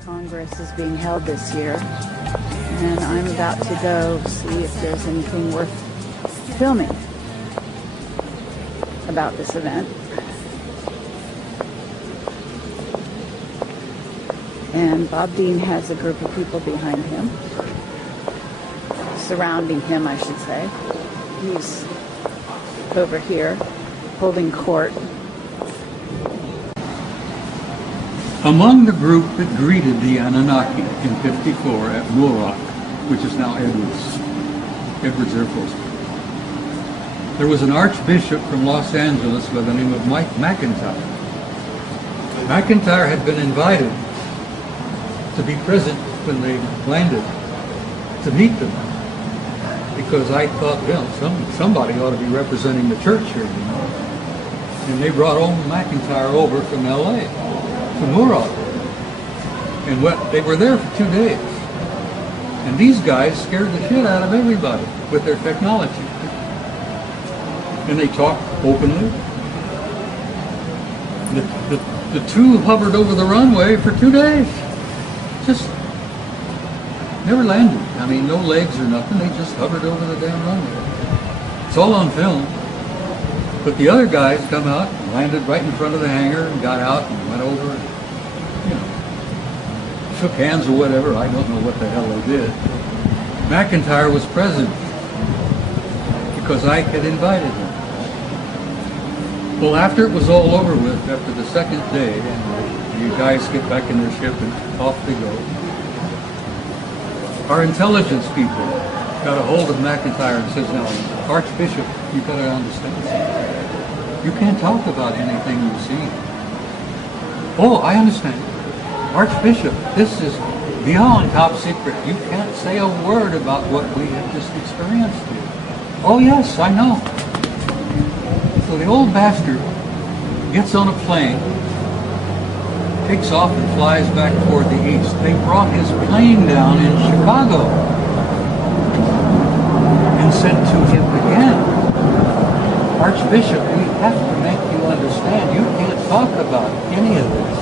Congress is being held this year, and I'm about to go see if there's anything worth filming about this event. And Bob Dean has a group of people behind him, surrounding him, I should say. He's over here holding court. Among the group that greeted the Anunnaki in '54 at Muroc, which is now Edwards Air Force, there was an archbishop from Los Angeles by the name of Mike McIntyre. McIntyre had been invited to be present when they landed, to meet them, because I thought, well, somebody ought to be representing the church here, you know. And they brought old McIntyre over from L.A. to Muroc, and they were there for 2 days. And these guys scared the shit out of everybody with their technology. And they talked openly. The two hovered over the runway for 2 days. Just never landed. I mean, no legs or nothing. They just hovered over the damn runway. It's all on film. But the other guys come out and landed right in front of the hangar and got out and went over and, you know, shook hands or whatever. I don't know what the hell they did. McIntyre was present because I had invited him. Well, after it was all over with, after the second day, and you guys get back in their ship and off they go, our intelligence people got a hold of McIntyre and says, now, Archbishop, you got to understand something. You can't talk about anything you've seen. Oh, I understand. Archbishop, this is beyond top secret. You can't say a word about what we have just experienced here. Oh, yes, I know. So the old bastard gets on a plane, takes off and flies back toward the east. They brought his plane down in Chicago and said to him again, Archbishop, we have to make you understand. You can't talk about any of this.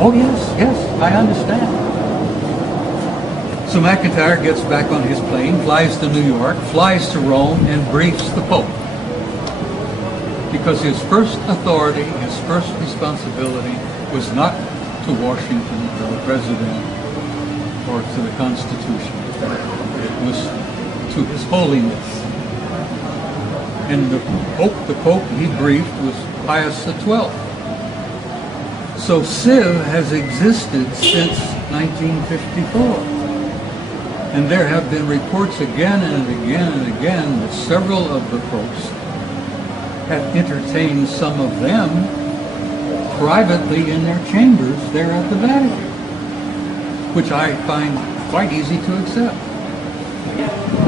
Oh, yes, I understand. So McIntyre gets back on his plane, flies to New York, flies to Rome, and briefs the Pope. Because his first authority, his first responsibility was not to Washington, to the President, or to the Constitution. It was to His Holiness. And the Pope he briefed was Pius XII. So CIV has existed since 1954. And there have been reports again and again and again that several of the popes have entertained some of them privately in their chambers there at the Vatican, which I find quite easy to accept.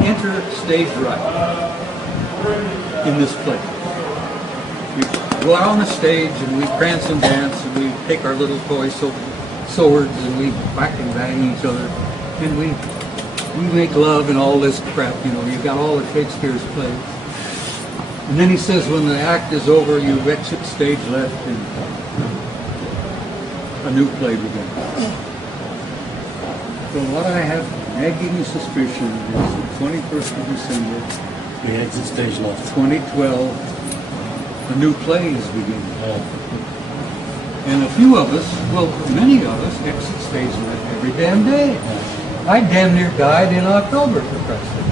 Enter stage right in this place. We go out on the stage and we prance and dance and we take our little toy swords and we whack and bang each other and we make love and all this crap, you know. You've got all of Shakespeare's plays. And then he says when the act is over, you exit stage left and a new play begins. So what I have nagging suspicion is the 21st of December, we exit stage left. 2012, a new play is beginning. And a few of us, well, many of us exit stage left every damn day. I damn near died in October, for Christ's sake.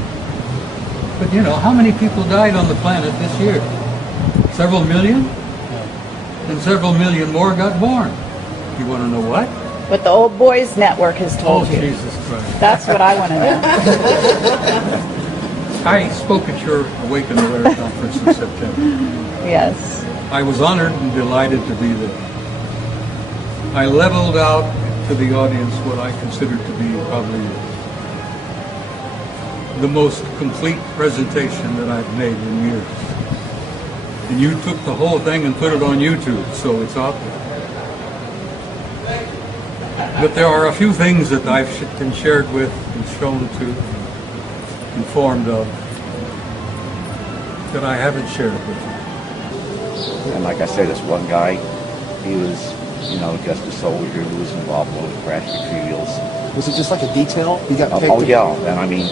But you know, how many people died on the planet this year? Several million? And several million more got born. You want to know what? What the Old Boys Network has told you. Oh, Jesus Christ. That's what I want to know. I spoke at your Awaken Aware conference in September. Yes. I was honored and delighted to be there. I leveled out to the audience what I considered to be probably the most complete presentation that I've made in years. And you took the whole thing and put it on YouTube, so it's out there. But there are a few things that I've been shared with and shown to, informed of, that I haven't shared with you. And like I said, this one guy, he was just a soldier who was involved in crash retrievals. Was it just like a detail? You got picked? Oh yeah, and I mean,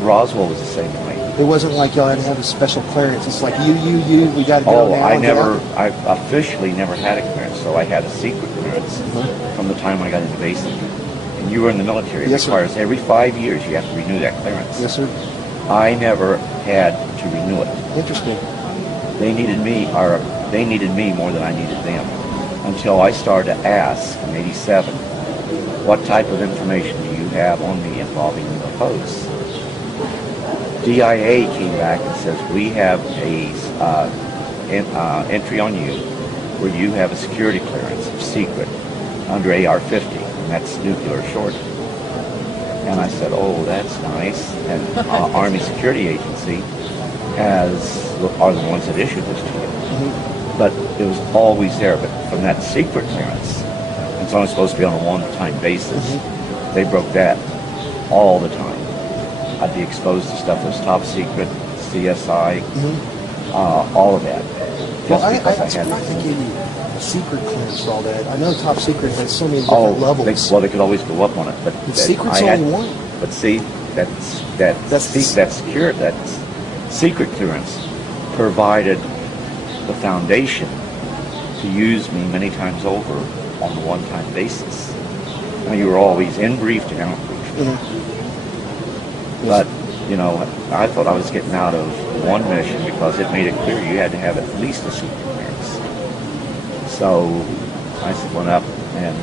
Roswell was the same way. It wasn't like y'all had to have a special clearance. It's like we got to go now. I officially never had a clearance, so I had a secret clearance from the time I got into basic. And you were in the military. It requires every 5 years you have to renew that clearance. Yes, sir. I never had to renew it. Interesting. They needed me more than I needed them, until I started to ask in '87, what type of information do you have on me involving UFOs? DIA came back and says, we have a entry on you where you have a security clearance, secret, under AR-50, and that's nuclear short. And I said, oh, that's nice. And Army Security Agency are the ones that issued this to you. But it was always there. But from that secret clearance, it's only supposed to be on a one-time basis. They broke that all the time. I'd be exposed to stuff that was top secret, CSI, all of that. Well, I gave you a secret clearance for all that. I know top secret has so many different levels. They could always go up on it, but secret's only one. But see, that secret clearance provided the foundation to use me many times over on a one-time basis. I mean, you were always in briefed and out briefed. But, I thought I was getting out of one mission because it made it clear you had to have at least a secret clearance. So I went up and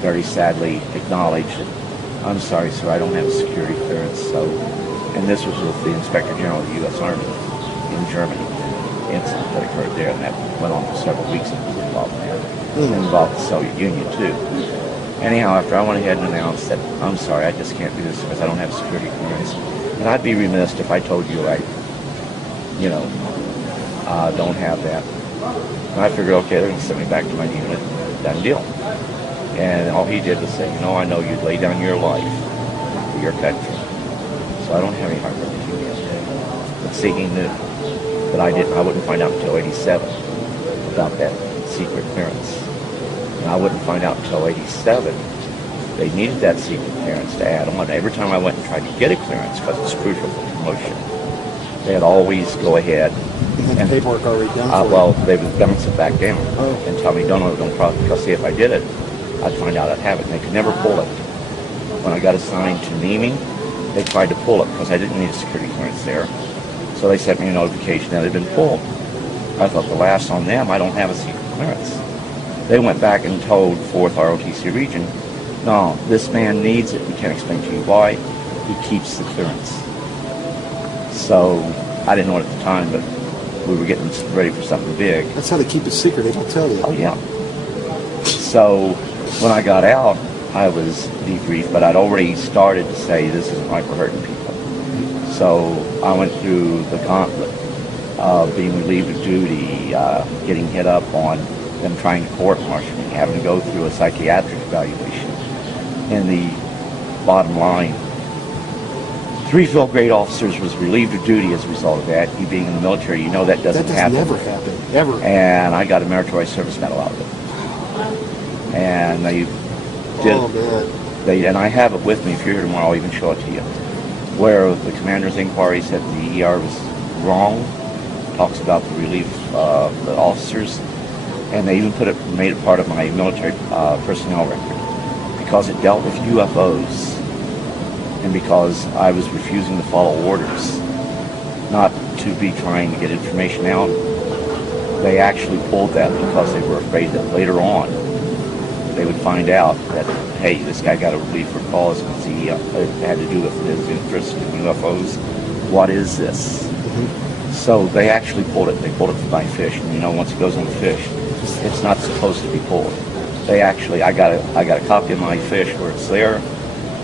very sadly acknowledged it. I'm sorry, sir, I don't have a security clearance. And this was with the Inspector General of the U.S. Army in Germany. Incident that occurred there, and that went on for several weeks and was involved in that. And involved the Soviet Union, too. Anyhow, after I went ahead and announced that, I'm sorry, I just can't do this because I don't have a security clearance. And I'd be remiss if I told you I don't have that. And I figured, okay, they're going to send me back to my unit. Done deal. And all he did was say, I know you'd lay down your life for your country. So I don't have any heartburn with you. But see, he knew that I wouldn't find out until '87 about that secret clearance. And I wouldn't find out until '87 they needed that secret clearance to add on. Every time I went and tried to get a clearance, because it's crucial for promotion, they'd always go ahead. And paperwork already done for well, they would bounce it back down and tell me, don't problem, because see, if I did it, I'd find out I'd have it. And they could never pull it. When I got assigned to Naming, they tried to pull it because I didn't need a security clearance there. So they sent me a notification that it had been pulled. I thought the last on them, I don't have a secret clearance. They went back and told 4th ROTC region, no, this man needs it. We can't explain to you why. He keeps the clearance. So I didn't know it at the time, but we were getting ready for something big. That's how they keep it secret. They don't tell you. Oh, yeah. So when I got out, I was debriefed, but I'd already started to say this isn't right for hurting people. So I went through the gauntlet of being relieved of duty, getting hit up on them trying to court-martial me, having to go through a psychiatric evaluation. And the bottom line, 3 field grade officers was relieved of duty as a result of that. You being in the military, that doesn't happen. That never happen, ever. And I got a meritorious service medal out of it. And they did. Oh, man. And I have it with me. If you're here tomorrow, I'll even show it to you. Where the commander's inquiry said the ER was wrong, talks about the relief of the officers, and they even made it part of my military personnel record because it dealt with UFOs. And because I was refusing to follow orders, not to be trying to get information out, they actually pulled that because they were afraid that later on they would find out that, hey, this guy got a relief for cause because he had to do with his interest in UFOs. What is this? So they actually pulled it. They pulled it from my fish. And once it goes on the fish, it's not supposed to be pulled. I got a copy of my fish where it's there.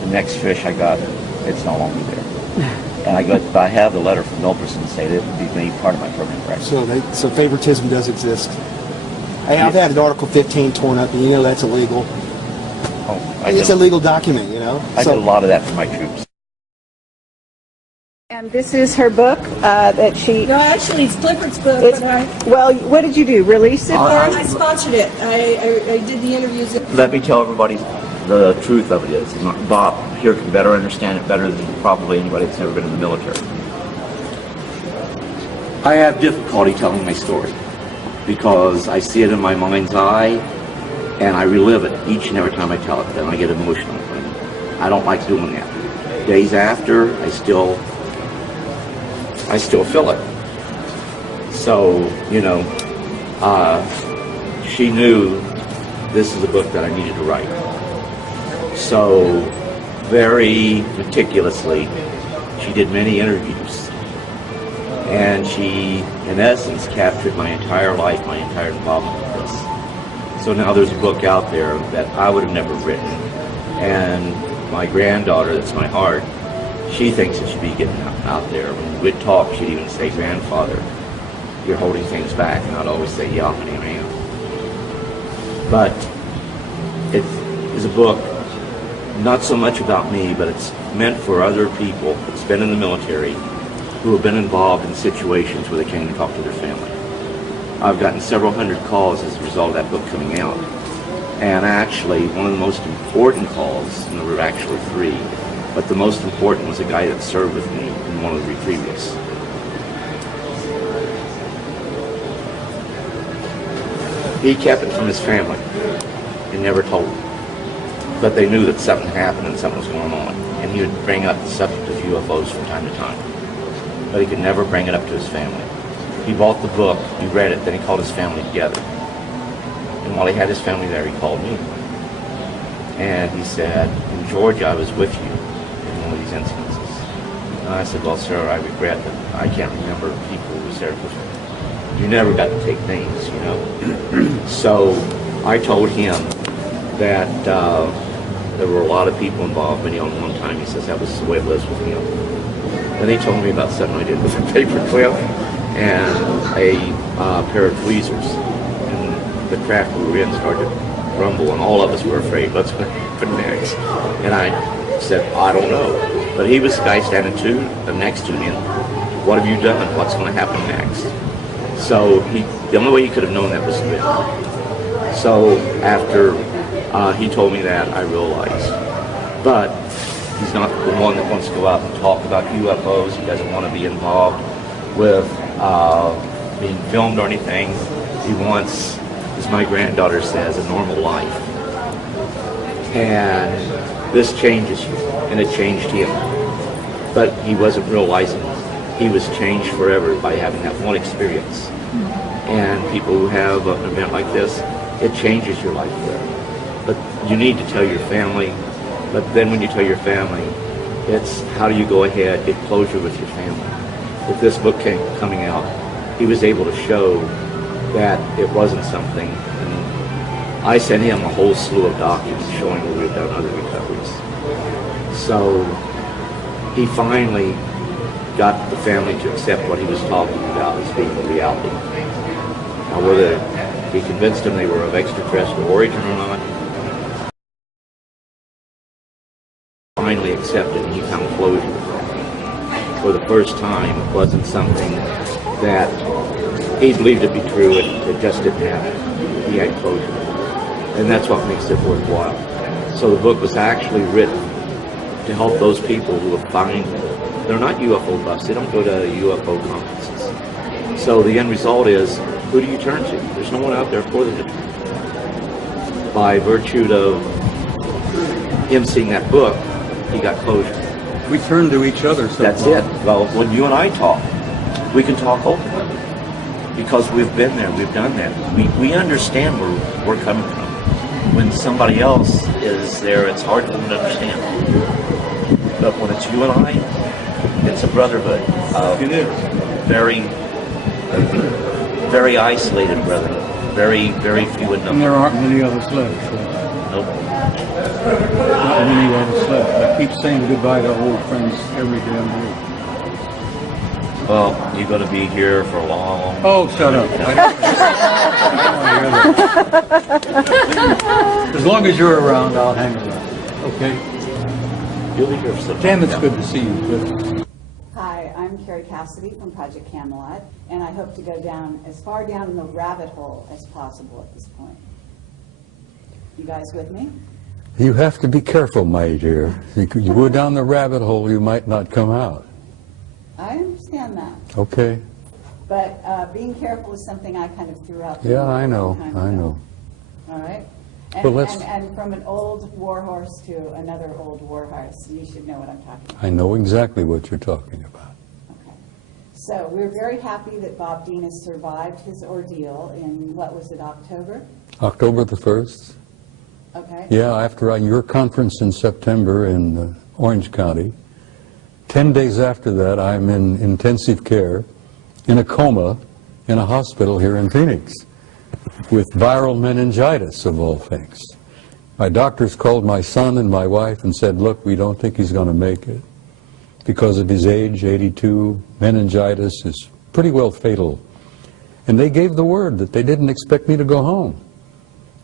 The next fish I got, it's no longer there. And I have the letter from Milperson saying it would be made part of my permanent record. So favoritism does exist. Hey, I've had an Article 15 torn up, and that's illegal. It's a legal document, I did a lot of that for my troops. And this is her book that she... No, actually, it's Clifford's book. It's, But well, what did you do? Release it for us? I sponsored it. I did the interviews. Let me tell everybody the truth of it is. Bob here can better understand it better than probably anybody that's never been in the military. I have difficulty telling my story because I see it in my mind's eye and I relive it each and every time I tell it. Then I get emotional. I don't like doing that. Days after, I still feel it. So, you know, she knew this is a book that I needed to write. So, very meticulously, she did many interviews. And she, in essence, captured my entire life, my entire involvement with this. So now there's a book out there that I would have never written. And my granddaughter, that's my heart, she thinks it should be getting out there. When we'd talk, she'd even say, "Grandfather, you're holding things back." And I'd always say, "Yeah, honey, I am." But it is a book not so much about me, but it's meant for other people that's been in the military who have been involved in situations where they can't even talk to their family. I've gotten several hundred calls as a result of that book coming out. And actually, one of the most important calls, and there were actually 3, but the most important was a guy that served with me in one of the previous. He kept it from his family and never told them. But they knew that something happened and something was going on. And he would bring up the subject of UFOs from time to time. But he could never bring it up to his family. He bought the book, he read it, then he called his family together. And while he had his family there, he called me. And he said, "In Georgia, I was with you in one of these incidences." And I said, "Well, sir, I regret that I can't remember people who was there because you never got to take names, you know." So I told him that there were a lot of people involved, many on one time. He says that was the way it was with him. Then he told me about something I did with a paperclip and a pair of tweezers. And the craft we were in started to rumble, and all of us were afraid, what's going to happen next? And I said, "I don't know." But he was the guy standing next to me, and "What have you done? What's going to happen next?" So the only way he could have known that was to win. So after he told me that, I realized. But he's not the one that wants to go out and talk about UFOs. He doesn't want to be involved with being filmed or anything. He wants, as my granddaughter says, a normal life. And this changes you, and it changed him. But he wasn't realizing he was changed forever by having that one experience. And people who have an event like this, it changes your life forever. But you need to tell your family. But then when you tell your family, it's how do you go ahead, get closure with your family. With this book coming out, he was able to show that it wasn't something. And I sent him a whole slew of documents showing where we've done other recoveries. So he finally got the family to accept what he was talking about as being a reality. Now whether he convinced them they were of extraterrestrial origin or not, finally accepted, and he found closure. For the first time, it wasn't something that he believed to be true, it just didn't happen. He had closure. And that's what makes it worthwhile. So the book was actually written to help those people who are finding, they're not UFO buffs, they don't go to UFO conferences. So the end result is, who do you turn to? There's no one out there for them to turn to. By virtue of him seeing that book, he got closure. We turn to each other. That's it. Well, when you and I talk, we can talk openly because we've been there, we've done that. We understand where we're coming from. When somebody else is there, it's hard for them to understand. But when it's you and I, it's a brotherhood. It is. Very, very isolated brotherhood. Very, very few in And number. there aren't many of us left. So. Nope. Not many of us left. I keep saying goodbye to old friends every damn day. Well, you're going to be here for a long. Oh, shut up. As long as you're around, I'll hang around. Okay? You'll be here for some time. Tam, it's good to see you. But Hi, I'm Carrie Cassidy from Project Camelot, and I hope to go down as far down the rabbit hole as possible at this point. You guys with me? You have to be careful, my dear. You go down the rabbit hole, you might not come out. I understand that. Okay. But being careful is something I kind of threw out there. Yeah, I know. a long time I ago. know. All right? Well, let's- And from an old war horse to another old war horse, you should know what I'm talking about. I know exactly what you're talking about. Okay. So we're very happy that Bob Dean has survived his ordeal in, what was it, October? October the 1st. Okay. Yeah, after your conference in September in Orange County. 10 days after that, I'm in intensive care, in a coma, in a hospital here in Phoenix, with viral meningitis, of all things. My doctors called my son and my wife and said, look, we don't think he's going to make it. Because of his age, 82, meningitis is pretty well fatal. And they gave the word that they didn't expect me to go home.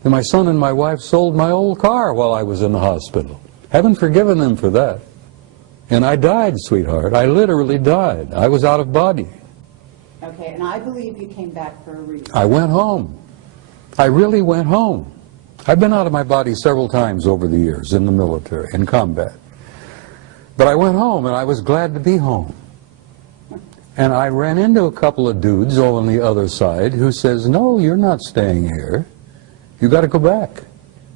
And my son and my wife sold my old car while I was in the hospital. Haven't forgiven them for that. And I died, sweetheart. I literally died. I was out of body. Okay, and I believe you came back for a reason. I went home. I really went home. I've been out of my body several times over the years in the military, in combat. But I went home, and I was glad to be home. And I ran into a couple of dudes on the other side who says, no, you're not staying here. You got to go back.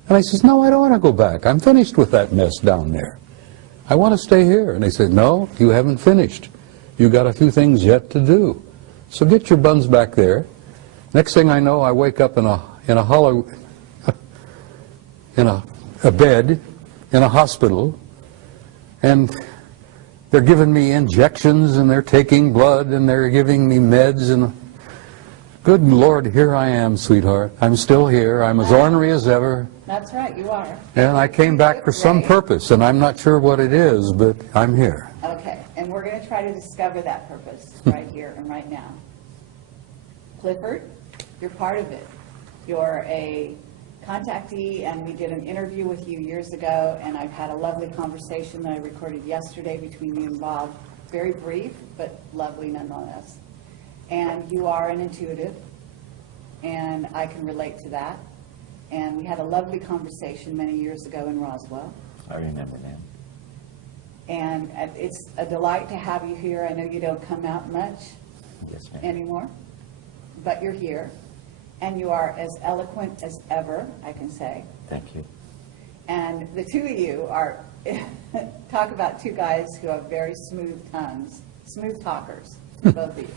And I says, no, I don't want to go back. I'm finished with that mess down there. I want to stay here. And they said, no, you haven't finished. You got a few things yet to do. So get your buns back there. Next thing I know, I wake up in a hollow, in a bed, in a hospital, and they're giving me injections, and they're taking blood, and they're giving me meds, and good Lord, here I am, sweetheart. I'm still here. I'm as ornery as ever. That's right, you are. And I came back for some purpose, and I'm not sure what it is, but I'm here. Okay, and we're going to try to discover that purpose right here and right now. Clifford, you're part of it. You're a contactee, and we did an interview with you years ago, and I've had a lovely conversation that I recorded yesterday between you and Bob. Very brief, but lovely nonetheless. And you are an intuitive, and I can relate to that. And we had a lovely conversation many years ago in Roswell. I remember now. And it's a delight to have you here. I know you don't come out much Yes, ma'am. anymore, but you're here. And you are as eloquent as ever, I can say. Thank you. And the two of you are, talk about two guys who have very smooth tongues, smooth talkers, both of you.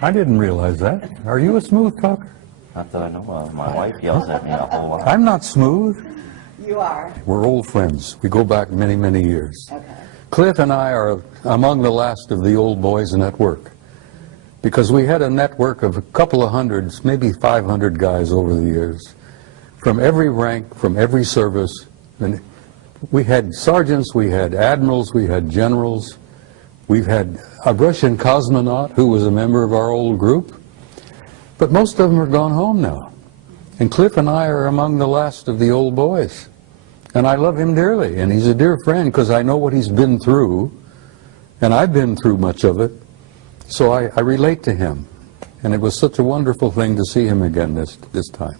I didn't realize that. Are you a smooth talker? Not that I know of. My wife yells at me a whole lot. I'm not smooth. You are. We're old friends. We go back many, many years. Okay. Cliff and I are among the last of the old boys network, because we had a network of a couple of hundreds, maybe 500 guys over the years, from every rank, from every service. And we had sergeants, we had admirals, we had generals. We've had a Russian cosmonaut who was a member of our old group. But most of them are gone home now. And Cliff and I are among the last of the old boys. And I love him dearly, and he's a dear friend because I know what he's been through, and I've been through much of it. So I relate to him. And it was such a wonderful thing to see him again this time.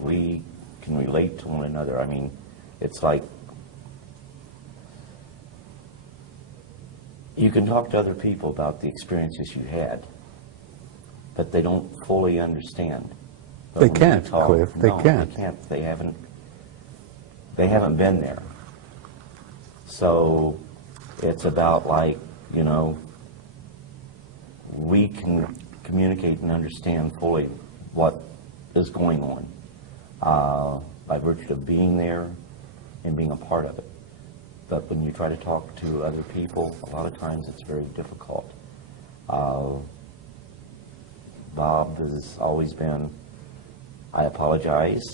We can relate to one another. I mean, it's like you can talk to other people about the experiences you had, but they don't fully understand. But They when can't, you talk, Cliff. They no, can't. They can't. They haven't been there. So it's about, like, you know, we can communicate and understand fully what is going on by virtue of being there and being a part of it. But when you try to talk to other people, a lot of times it's very difficult. Bob has always been, I apologize,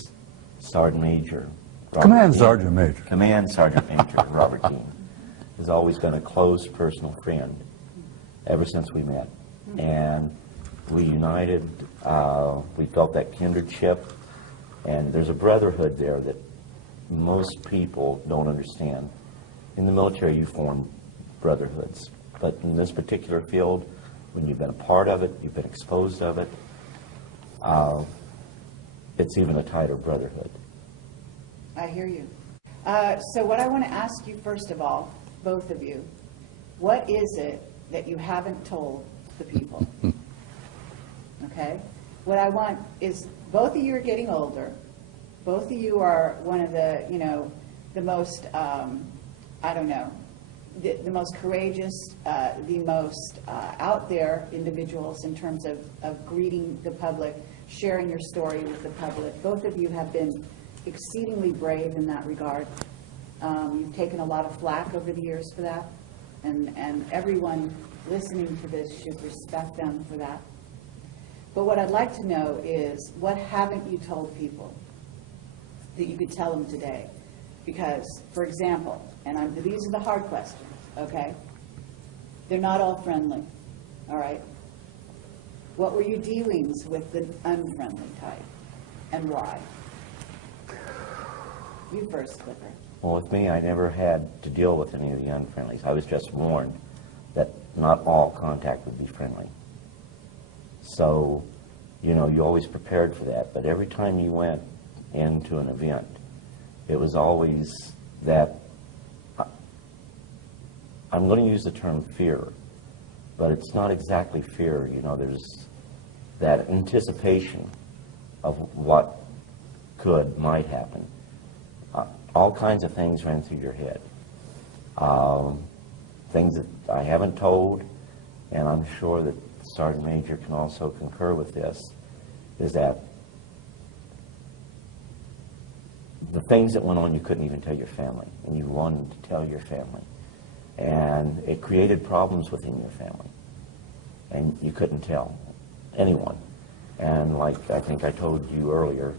Sergeant Major. Robert Command Dean. Sergeant Major. Command Sergeant Major Robert Dean has always been a close personal friend ever since we met. And we united, we felt that kindredship, and there's a brotherhood there that most people don't understand. In the military, you form brotherhoods. But in this particular field, when you've been a part of it, you've been exposed of it, it's even a tighter brotherhood. I hear you. So what I want to ask you, first of all, both of you, what is it that you haven't told the people? Okay? What I want is, both of you are getting older. Both of you are one of the, you know, the most, I don't know, the most courageous, the most out there individuals in terms of greeting the public, sharing your story with the public. Both of you have been exceedingly brave in that regard. You've taken a lot of flack over the years for that, and everyone listening to this should respect them for that. But what I'd like to know is, what haven't you told people that you could tell them today? Because, for example, and these are the hard questions, okay? They're not all friendly, all right? What were your dealings with the unfriendly type, and why? You first, Clifford. Well, with me, I never had to deal with any of the unfriendlies. I was just warned that not all contact would be friendly. So, you know, you always prepared for that. But every time you went into an event, it was always that, I'm going to use the term fear, but it's not exactly fear. You know, there's that anticipation of what might happen. All kinds of things ran through your head. Things that I haven't told, and I'm sure that Sergeant Major can also concur with this, is that the things that went on you couldn't even tell your family, and you wanted to tell your family. And it created problems within your family, and you couldn't tell anyone. And like I think I told you earlier,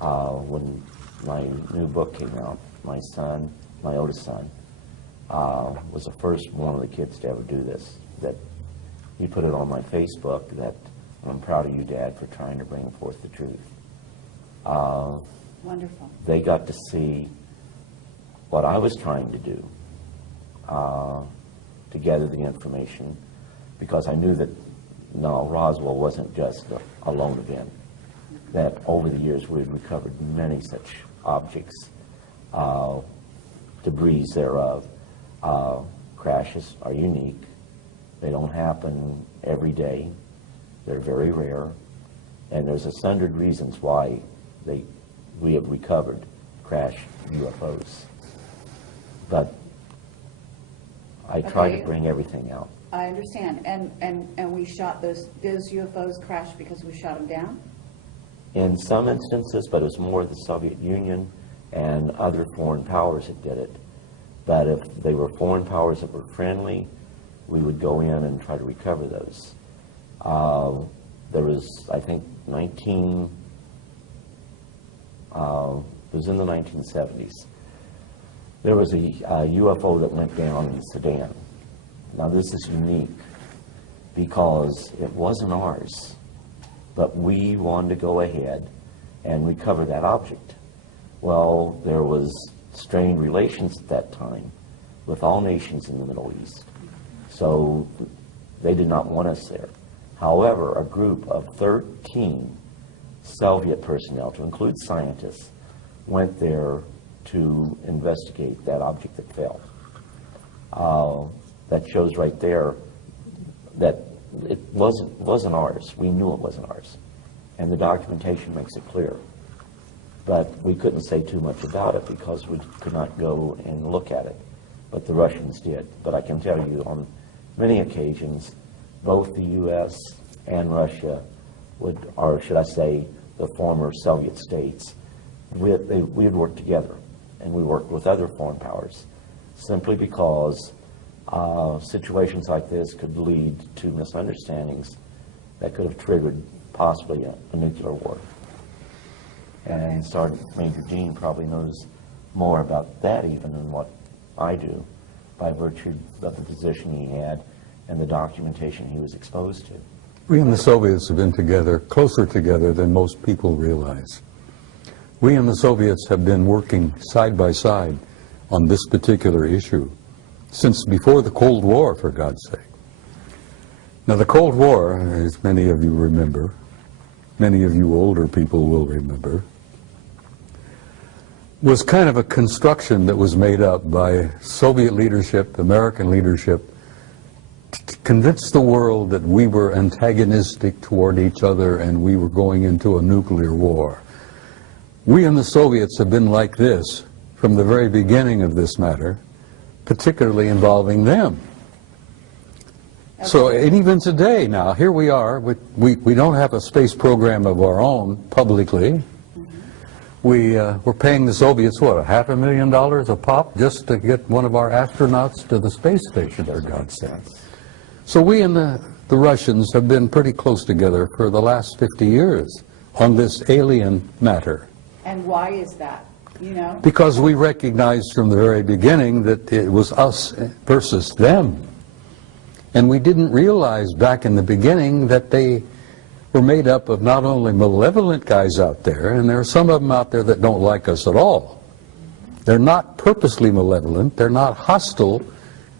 when my new book came out, my son, my oldest son, was the first one of the kids to ever do this. That he put it on my Facebook that I'm proud of you, Dad, for trying to bring forth the truth. Wonderful. They got to see what I was trying to do to gather the information, because I knew that Roswell wasn't just a lone event. That over the years we had recovered many such objects, debris thereof. Crashes are unique. They don't happen every day. They're very rare. And there's 100 reasons why we have recovered crashed UFOs. But I try to bring everything out. I understand. And we shot those UFOs crashed because we shot them down? In some instances, but it was more the Soviet Union and other foreign powers that did it. But if they were foreign powers that were friendly, we would go in and try to recover those. There was, I think, it was in the 1970s. There was a UFO that went down in Sudan. Now this is unique because it wasn't ours, but we wanted to go ahead and recover that object. Well, there was strained relations at that time with all nations in the Middle East, so they did not want us there. However, a group of 13 Soviet personnel, to include scientists, went there to investigate that object that fell. That shows right there that it wasn't ours. We knew it wasn't ours. And the documentation makes it clear. But we couldn't say too much about it because we could not go and look at it. But the Russians did. But I can tell you on many occasions, both the U.S. and Russia or should I say the former Soviet states, we had worked together. And we worked with other foreign powers simply because situations like this could lead to misunderstandings that could have triggered possibly a nuclear war. And Sergeant Major Dean probably knows more about that even than what I do, by virtue of the position he had and the documentation he was exposed to. We and the Soviets have been together, closer together than most people realize. We and the Soviets have been working side by side on this particular issue since before the Cold War, for God's sake. Now, the Cold War, as many of you remember, many of you older people will remember, was kind of a construction that was made up by Soviet leadership, American leadership, to convince the world that we were antagonistic toward each other and we were going into a nuclear war. We and the Soviets have been like this from the very beginning of this matter, particularly involving them. So, and even today now, here we are, we don't have a space program of our own publicly. We're paying the Soviets, what, $500,000 a pop just to get one of our astronauts to the space station, for God's sake. So we and the Russians have been pretty close together for the last 50 years on this alien matter. And why is that? You know? Because we recognized from the very beginning that it was us versus them. And we didn't realize back in the beginning that they were made up of not only malevolent guys out there, and there are some of them out there that don't like us at all. They're not purposely malevolent, they're not hostile,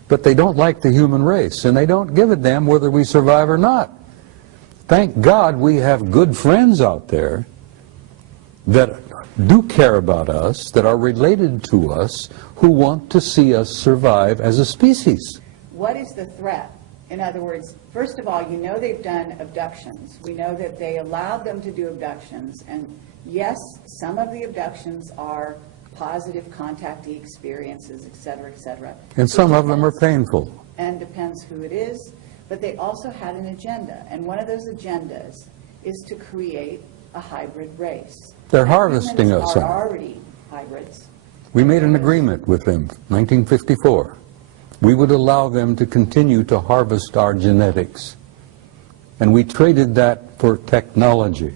but they don't like the human race, and they don't give a damn whether we survive or not. Thank God we have good friends out there that do care about us, that are related to us, who want to see us survive as a species. What is the threat? In other words, first of all, you know they've done abductions. We know that they allowed them to do abductions. And yes, some of the abductions are positive contactee experiences, et cetera, And some of them are painful. and depends who it is. But they also had an agenda. And one of those agendas is to create a hybrid race. They're Now, harvesting humans us. are already hybrids. We made an agreement with them, 1954. We would allow them to continue to harvest our genetics. And we traded that for technology.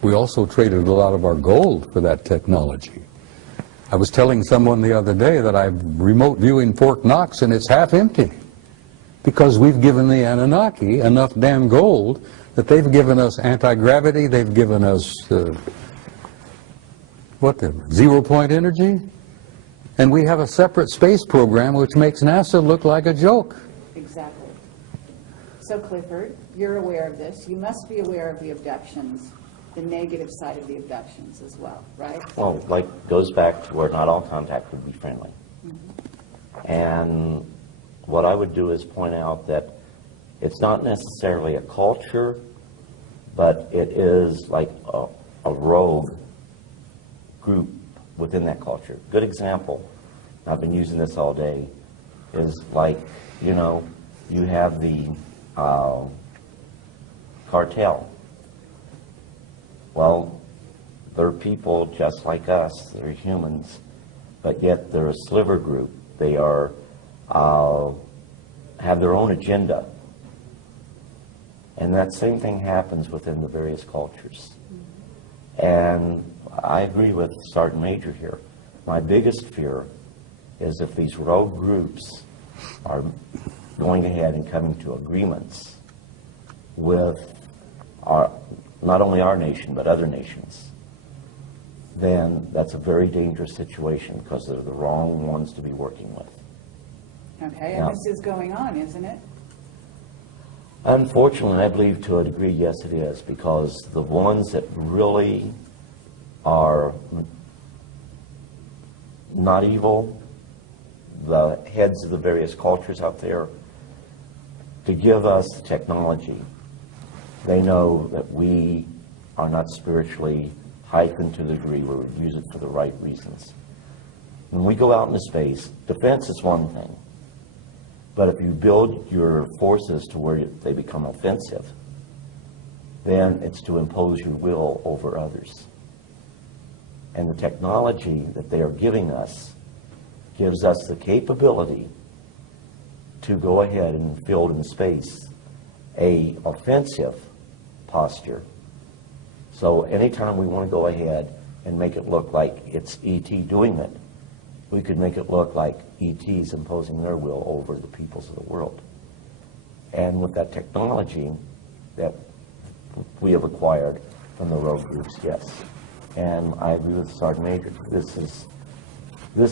We also traded a lot of our gold for that technology. I was telling someone the other day that I'm remote viewing Fort Knox and it's half empty. Because we've given the Anunnaki enough damn gold that they've given us anti-gravity, they've given us, zero-point energy? And we have a separate space program which makes NASA look like a joke. Exactly. So Clifford, you're aware of this. You must be aware of the abductions, the negative side of the abductions as well, right? Well, like, goes back to where not all contact would be friendly. And what I would do is point out that it's not necessarily a culture, but it is like a rogue group within that culture. Good example, I've been using this all day, is like, you know, you have the cartel. Well, they're people just like us, they're humans, but yet they're a sliver group. They are, have their own agenda. And that same thing happens within the various cultures. And I agree with Sergeant Major here. My biggest fear is if these rogue groups are going ahead and coming to agreements with not only our nation, but other nations, then that's a very dangerous situation because they're the wrong ones to be working with. Okay, and Now, this is going on, isn't it? unfortunately, I believe to a degree, yes, it is, because the ones that really are not evil, the heads of the various cultures out there, to give us technology. They know that we are not spiritually heightened to the degree where we use it for the right reasons. When we go out into space, defense is one thing. But if you build your forces to where they become offensive, then it's to impose your will over others. And the technology that they are giving us gives us the capability to go ahead and build in space a offensive posture. So anytime we want to go ahead and make it look like it's E.T. doing it, we could make it look like E.T.'s imposing their will over the peoples of the world. And with that technology that we have acquired from the rogue groups, yes. And I agree with Sergeant Major. This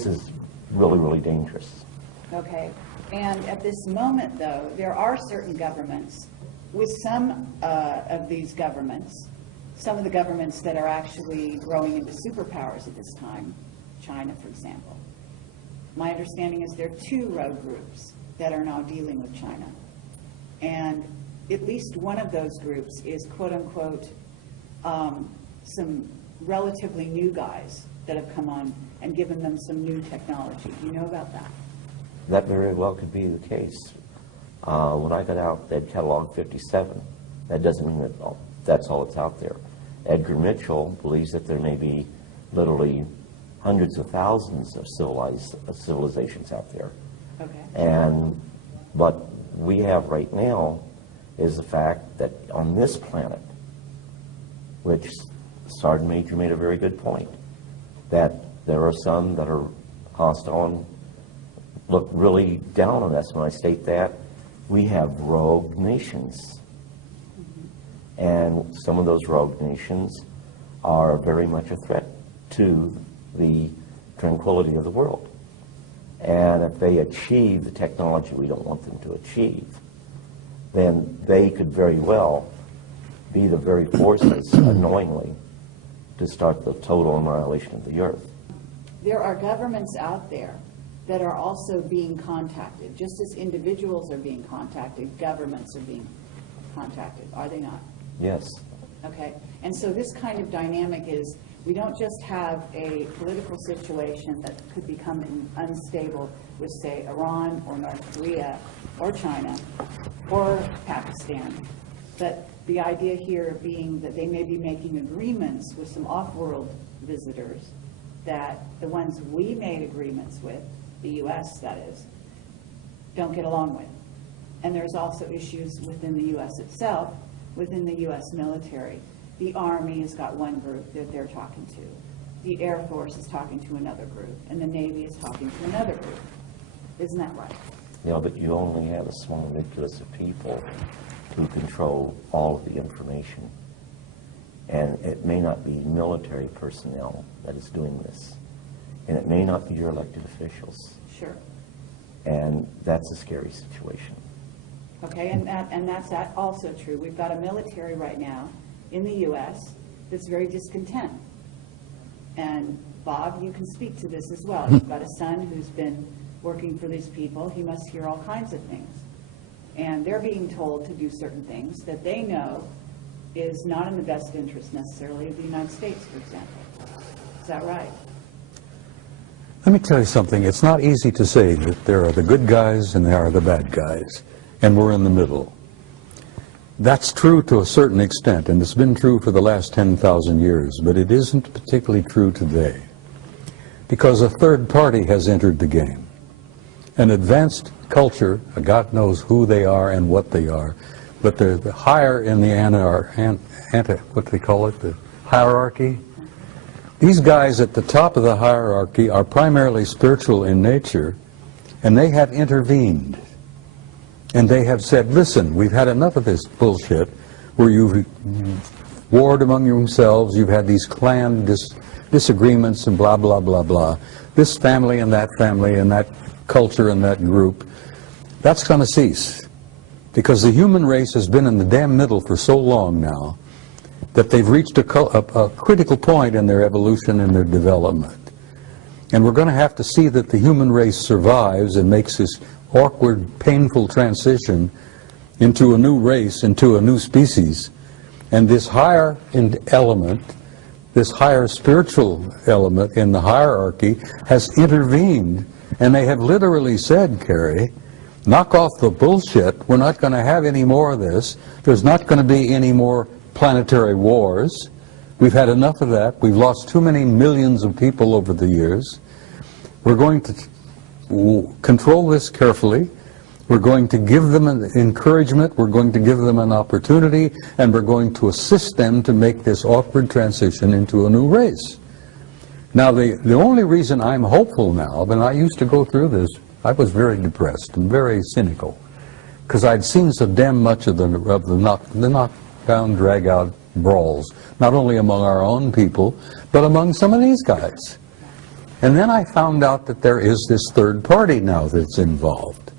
is really, really dangerous. Okay, and at this moment, though, there are certain governments, with some of these governments, some of the governments that are actually growing into superpowers at this time, China, for example. My understanding is there are 2 rogue groups that are now dealing with China. And at least one of those groups is, quote unquote, some relatively new guys that have come on and given them some new technology. Do you know about that? That very well could be the case. When I got out, they had Catalog 57. That doesn't mean that that's all that's out there. Edgar Mitchell believes that there may be literally hundreds of thousands of civilizations out there. Okay. And what we have right now is the fact that on this planet, which Sergeant Major made a very good point, that there are some that are hostile and look really down on us. When I state that, we have rogue nations. And some of those rogue nations are very much a threat to the tranquility of the world. And if they achieve the technology we don't want them to achieve, then they could very well be the very forces, unknowingly, to start the total annihilation of the earth. There are governments out there that are also being contacted. Just as individuals are being contacted, governments are being contacted, are they not? Yes. Okay, and so this kind of dynamic is, we don't just have a political situation that could become unstable with, say, Iran or North Korea or China or Pakistan, but the idea here being that they may be making agreements with some off-world visitors that the ones we made agreements with, the U.S. that is, don't get along with. And there's also issues within the U.S. itself, within the U.S. military. The Army has got one group that they're talking to. The Air Force is talking to another group, and the Navy is talking to another group. Isn't that right? Yeah, but you only have a small nucleus of people who control all of the information. And it may not be military personnel that is doing this. And it may not be your elected officials. Sure. And that's a scary situation. Okay, and that's also true. We've got a military right now in the U.S. that's very discontent. And Bob, you can speak to this as well. You've got a son who's been working for these people. He must hear all kinds of things. And they're being told to do certain things that they know is not in the best interest necessarily of the United States, for example. Is that right? Let me tell you something. It's not easy to say that there are the good guys and there are the bad guys, and we're in the middle. That's true to a certain extent, and it's been true for the last 10,000 years, but it isn't particularly true today, because a third party has entered the game. An advanced culture, God knows who they are and what they are, but they're higher in the what they call it, the hierarchy. These guys at the top of the hierarchy are primarily spiritual in nature, and they have intervened. And they have said, listen, we've had enough of this bullshit where you've warred among yourselves, you've had these clan disagreements and blah, blah, blah, blah. This family and that culture and that group, that's going to cease. Because the human race has been in the damn middle for so long now that they've reached a critical point in their evolution and their development. And we're going to have to see that the human race survives and makes this awkward, painful transition into a new race, into a new species. And this higher element, this higher spiritual element in the hierarchy has intervened, and they have literally said, Carrie, knock off the bullshit. We're not going to have any more of this. There's not going to be any more planetary wars. We've had enough of that. We've lost too many millions of people over the years. We're going to control this carefully. We're going to give them an encouragement. We're going to give them an opportunity, and we're going to assist them to make this awkward transition into a new race. Now, the only reason I'm hopeful now, and I used to go through this, I was very depressed and very cynical, because I'd seen so damn much of the knockdown, drag-out brawls, not only among our own people, but among some of these guys. And then I found out that there is this third party now that's involved,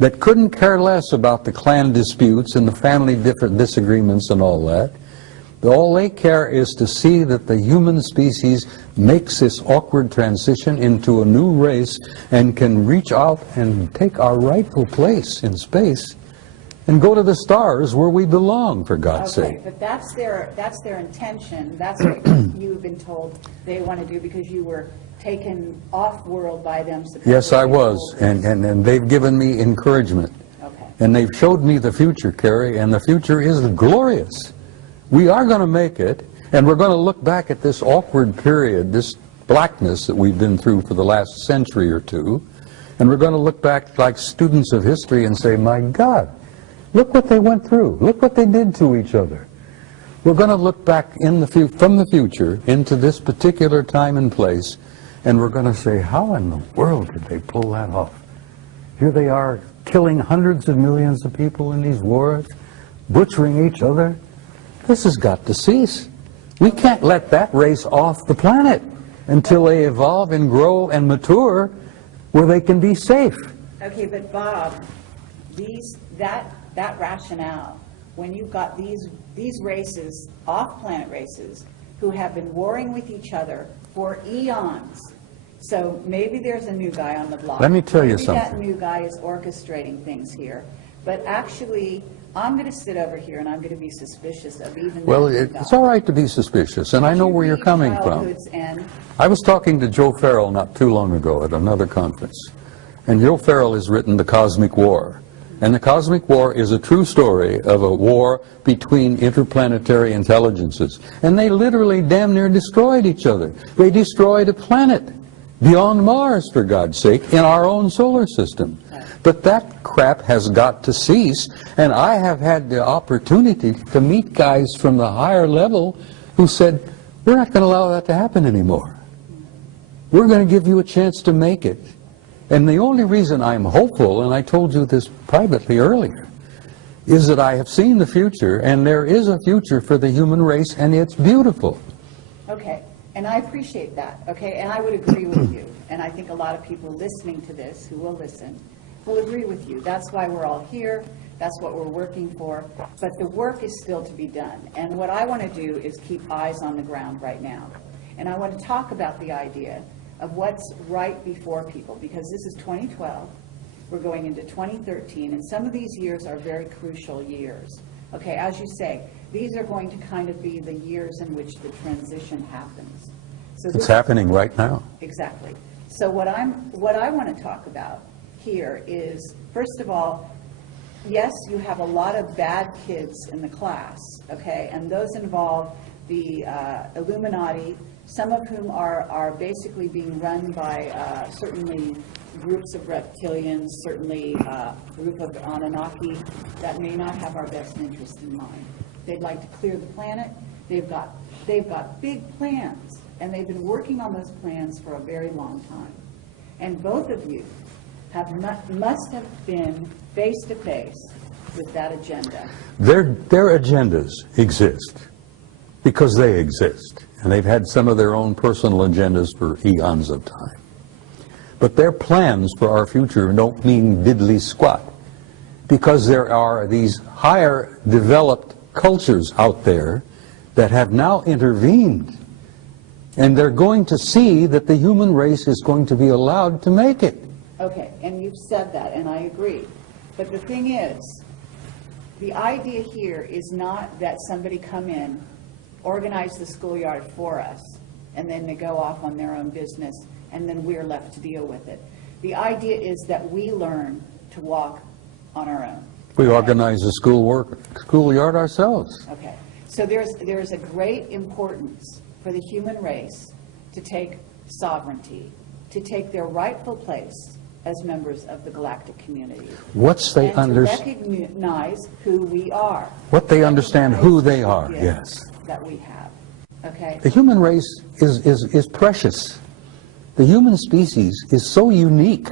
that couldn't care less about the clan disputes and the family disagreements and all that. All they care is to see that the human species makes this awkward transition into a new race and can reach out and take our rightful place in space and go to the stars where we belong, for God's Okay, sake. but that's their intention. That's what you've been told they want to do because you were taken off-world by them. Yes, I was, and they've given me encouragement. Okay. And they've showed me the future, Carrie, and the future is glorious. We are going to make it, and we're going to look back at this awkward period, this blackness that we've been through for the last century or two, and we're going to look back like students of history and say, my God, look what they went through. Look what they did to each other. We're going to look back from the future into this particular time and place, and we're going to say, how in the world did they pull that off? Here they are killing hundreds of millions of people in these wars, butchering each other. This has got to cease. We can't let that race off the planet until they evolve and grow and mature where they can be safe. Okay, but Bob, that rationale, when you've got these races, off-planet races, who have been warring with each other for eons. So maybe there's a new guy on the block. Let me tell you maybe that something. new guy is orchestrating things here. But actually, I'm going to sit over here and I'm going to be suspicious of even Well, that new guy. it's all right to be suspicious, and I know where you're coming from. Childhood's End. I was talking to Joe Farrell not too long ago at another conference, and Joe Farrell has written The Cosmic War. And The Cosmic War is a true story of a war between interplanetary intelligences. And they literally damn near destroyed each other. They destroyed a planet beyond Mars, for God's sake, in our own solar system. But that crap has got to cease, and I have had the opportunity to meet guys from the higher level who said, we're not going to allow that to happen anymore. We're going to give you a chance to make it. And the only reason I'm hopeful, and I told you this privately earlier, is that I have seen the future, and there is a future for the human race, and it's beautiful. Okay, and I appreciate that, okay, and I would agree with you. And I think a lot of people listening to this, who will listen, will agree with you. That's why we're all here. That's what we're working for. But the work is still to be done. And what I want to do is keep eyes on the ground right now. And I want to talk about the idea of what's right before people, because this is 2012. We're going into 2013, and some of these years are very crucial years. Okay, as you say, these are going to kind of be the years in which the transition happens. So It's happening right now. Exactly. So what I want to talk about here is, first of all, yes, you have a lot of bad kids in the class, okay, and those involve the Illuminati, some of whom are basically being run by certainly groups of reptilians, certainly a group of Anunnaki that may not have our best interest in mind. They'd like to clear the planet. They've got big plans, and they've been working on those plans for a very long time. And both of you must have been face to face with that agenda. Their agendas exist because they exist. And they've had some of their own personal agendas for eons of time. But their plans for our future don't mean diddly squat, because there are these higher developed cultures out there that have now intervened, and they're going to see that the human race is going to be allowed to make it. Okay, and you've said that, and I agree. But the thing is, the idea here is not that somebody come in, organize the schoolyard for us, and then they go off on their own business, and then we're left to deal with it. The idea is that we learn to walk on our own. We organize the schoolyard ourselves. Okay, so there's a great importance for the human race to take sovereignty, to take their rightful place as members of the galactic community. Once they and to recognize who we are. What they understand who they are, Recognize yes. that we have. Okay? The human race is precious. The human species is so unique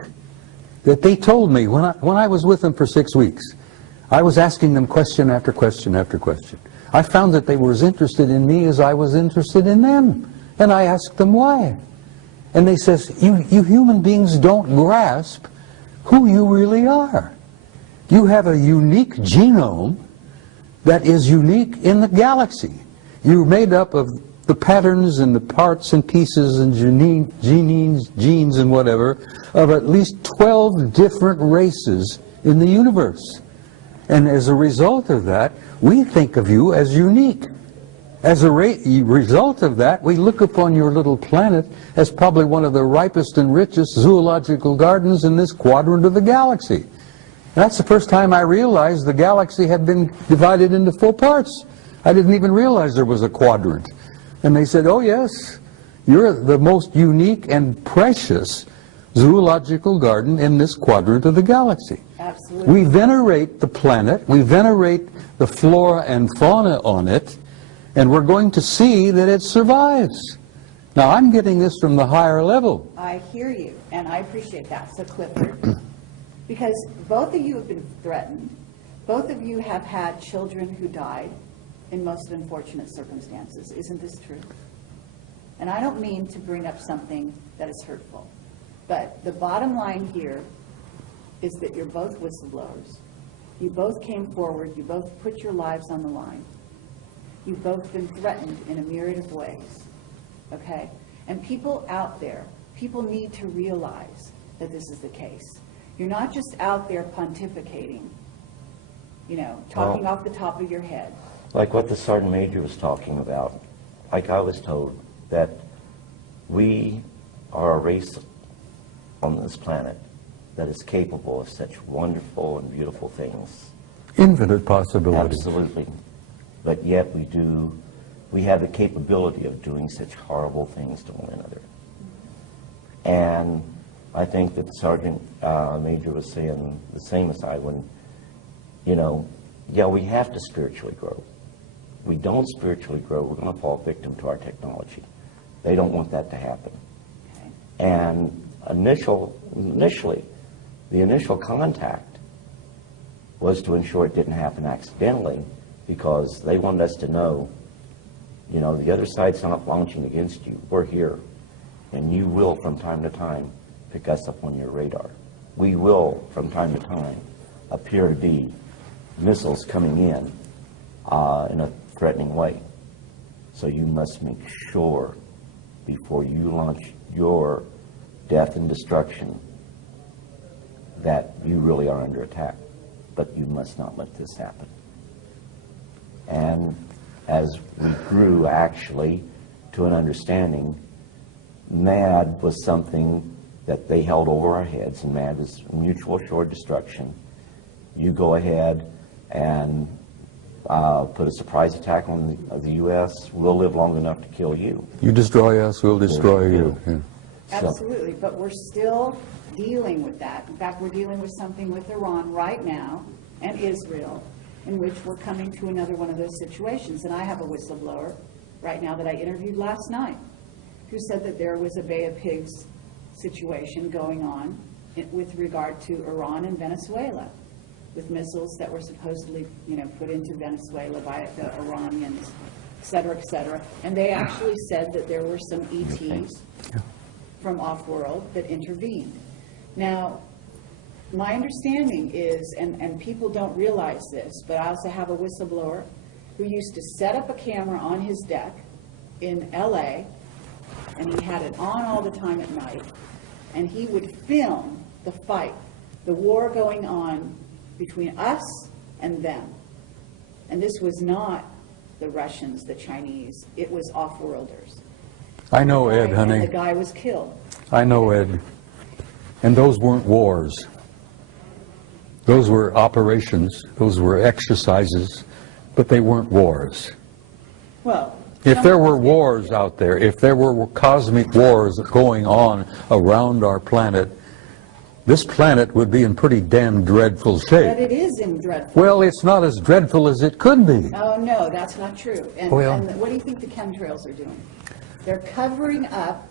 that they told me when I was with them for 6 weeks, I was asking them question after question after question. I found that they were as interested in me as I was interested in them. And I asked them why. And they says, you human beings don't grasp who you really are. You have a unique genome that is unique in the galaxy. You're made up of the patterns and the parts and pieces and genes and whatever of at least 12 different races in the universe. And as a result of that, we think of you as unique. As a result of that, we look upon your little planet as probably one of the ripest and richest zoological gardens in this quadrant of the galaxy. That's the first time I realized the galaxy had been divided into 4 parts. I didn't even realize there was a quadrant. And they said, oh yes, you're the most unique and precious zoological garden in this quadrant of the galaxy. Absolutely. We venerate the planet, we venerate the flora and fauna on it, and we're going to see that it survives. Now, I'm getting this from the higher level. I hear you, and I appreciate that. So, Clifford, because both of you have been threatened, both of you have had children who died in most unfortunate circumstances. Isn't this true? And I don't mean to bring up something that is hurtful, but the bottom line here is that you're both whistleblowers. You both came forward. You both put your lives on the line. You've both been threatened in a myriad of ways, okay? And people out there, people need to realize that this is the case. You're not just out there pontificating, you know, talking off the top of your head. Like what the Sergeant Major was talking about, like I was told, that we are a race on this planet that is capable of such wonderful and beautiful things. Infinite possibilities. Absolutely. But yet we have the capability of doing such horrible things to one another. And I think that the Sergeant Major was saying the same as I when, you know, yeah, we have to spiritually grow. We don't spiritually grow, we're going to fall victim to our technology. They don't want that to happen. Okay. And initially, the initial contact was to ensure it didn't happen accidentally, because they wanted us to know, you know, the other side's not launching against you. We're here. And you will, from time to time, pick us up on your radar. We will, from time to time, appear to be missiles coming in a threatening way. So you must make sure, before you launch your death and destruction, that you really are under attack. But you must not let this happen. And as we grew, actually, to an understanding, MAD was something that they held over our heads, and MAD is mutual assured destruction. You go ahead and put a surprise attack on the U.S., we'll live long enough to kill you. You destroy us, we'll destroy you. Yeah. Absolutely, but we're still dealing with that. In fact, we're dealing with something with Iran right now, and Israel, in which we're coming to another one of those situations. And I have a whistleblower right now that I interviewed last night who said that there was a Bay of Pigs situation going on with regard to Iran and Venezuela, with missiles that were supposedly, you know, put into Venezuela by the Iranians, et cetera, et cetera. And they actually said that there were some ETs from off-world that intervened. Now, my understanding is, and people don't realize this, but I also have a whistleblower who used to set up a camera on his deck in LA, and he had it on all the time at night, and he would film the fight, the war going on between us and them. And this was not the Russians, the Chinese, it was off-worlders. I know, Ed, honey. And the guy was killed. I know, Ed. And those weren't wars. Those were operations, those were exercises, but they weren't wars. Well, if there were wars out there, if there were cosmic wars going on around our planet, this planet would be in pretty damn dreadful shape. but it is in dreadful. Well, it's not as dreadful as it could be. Oh, no, that's not true. And, Well- and what do you think the chemtrails are doing? They're covering up,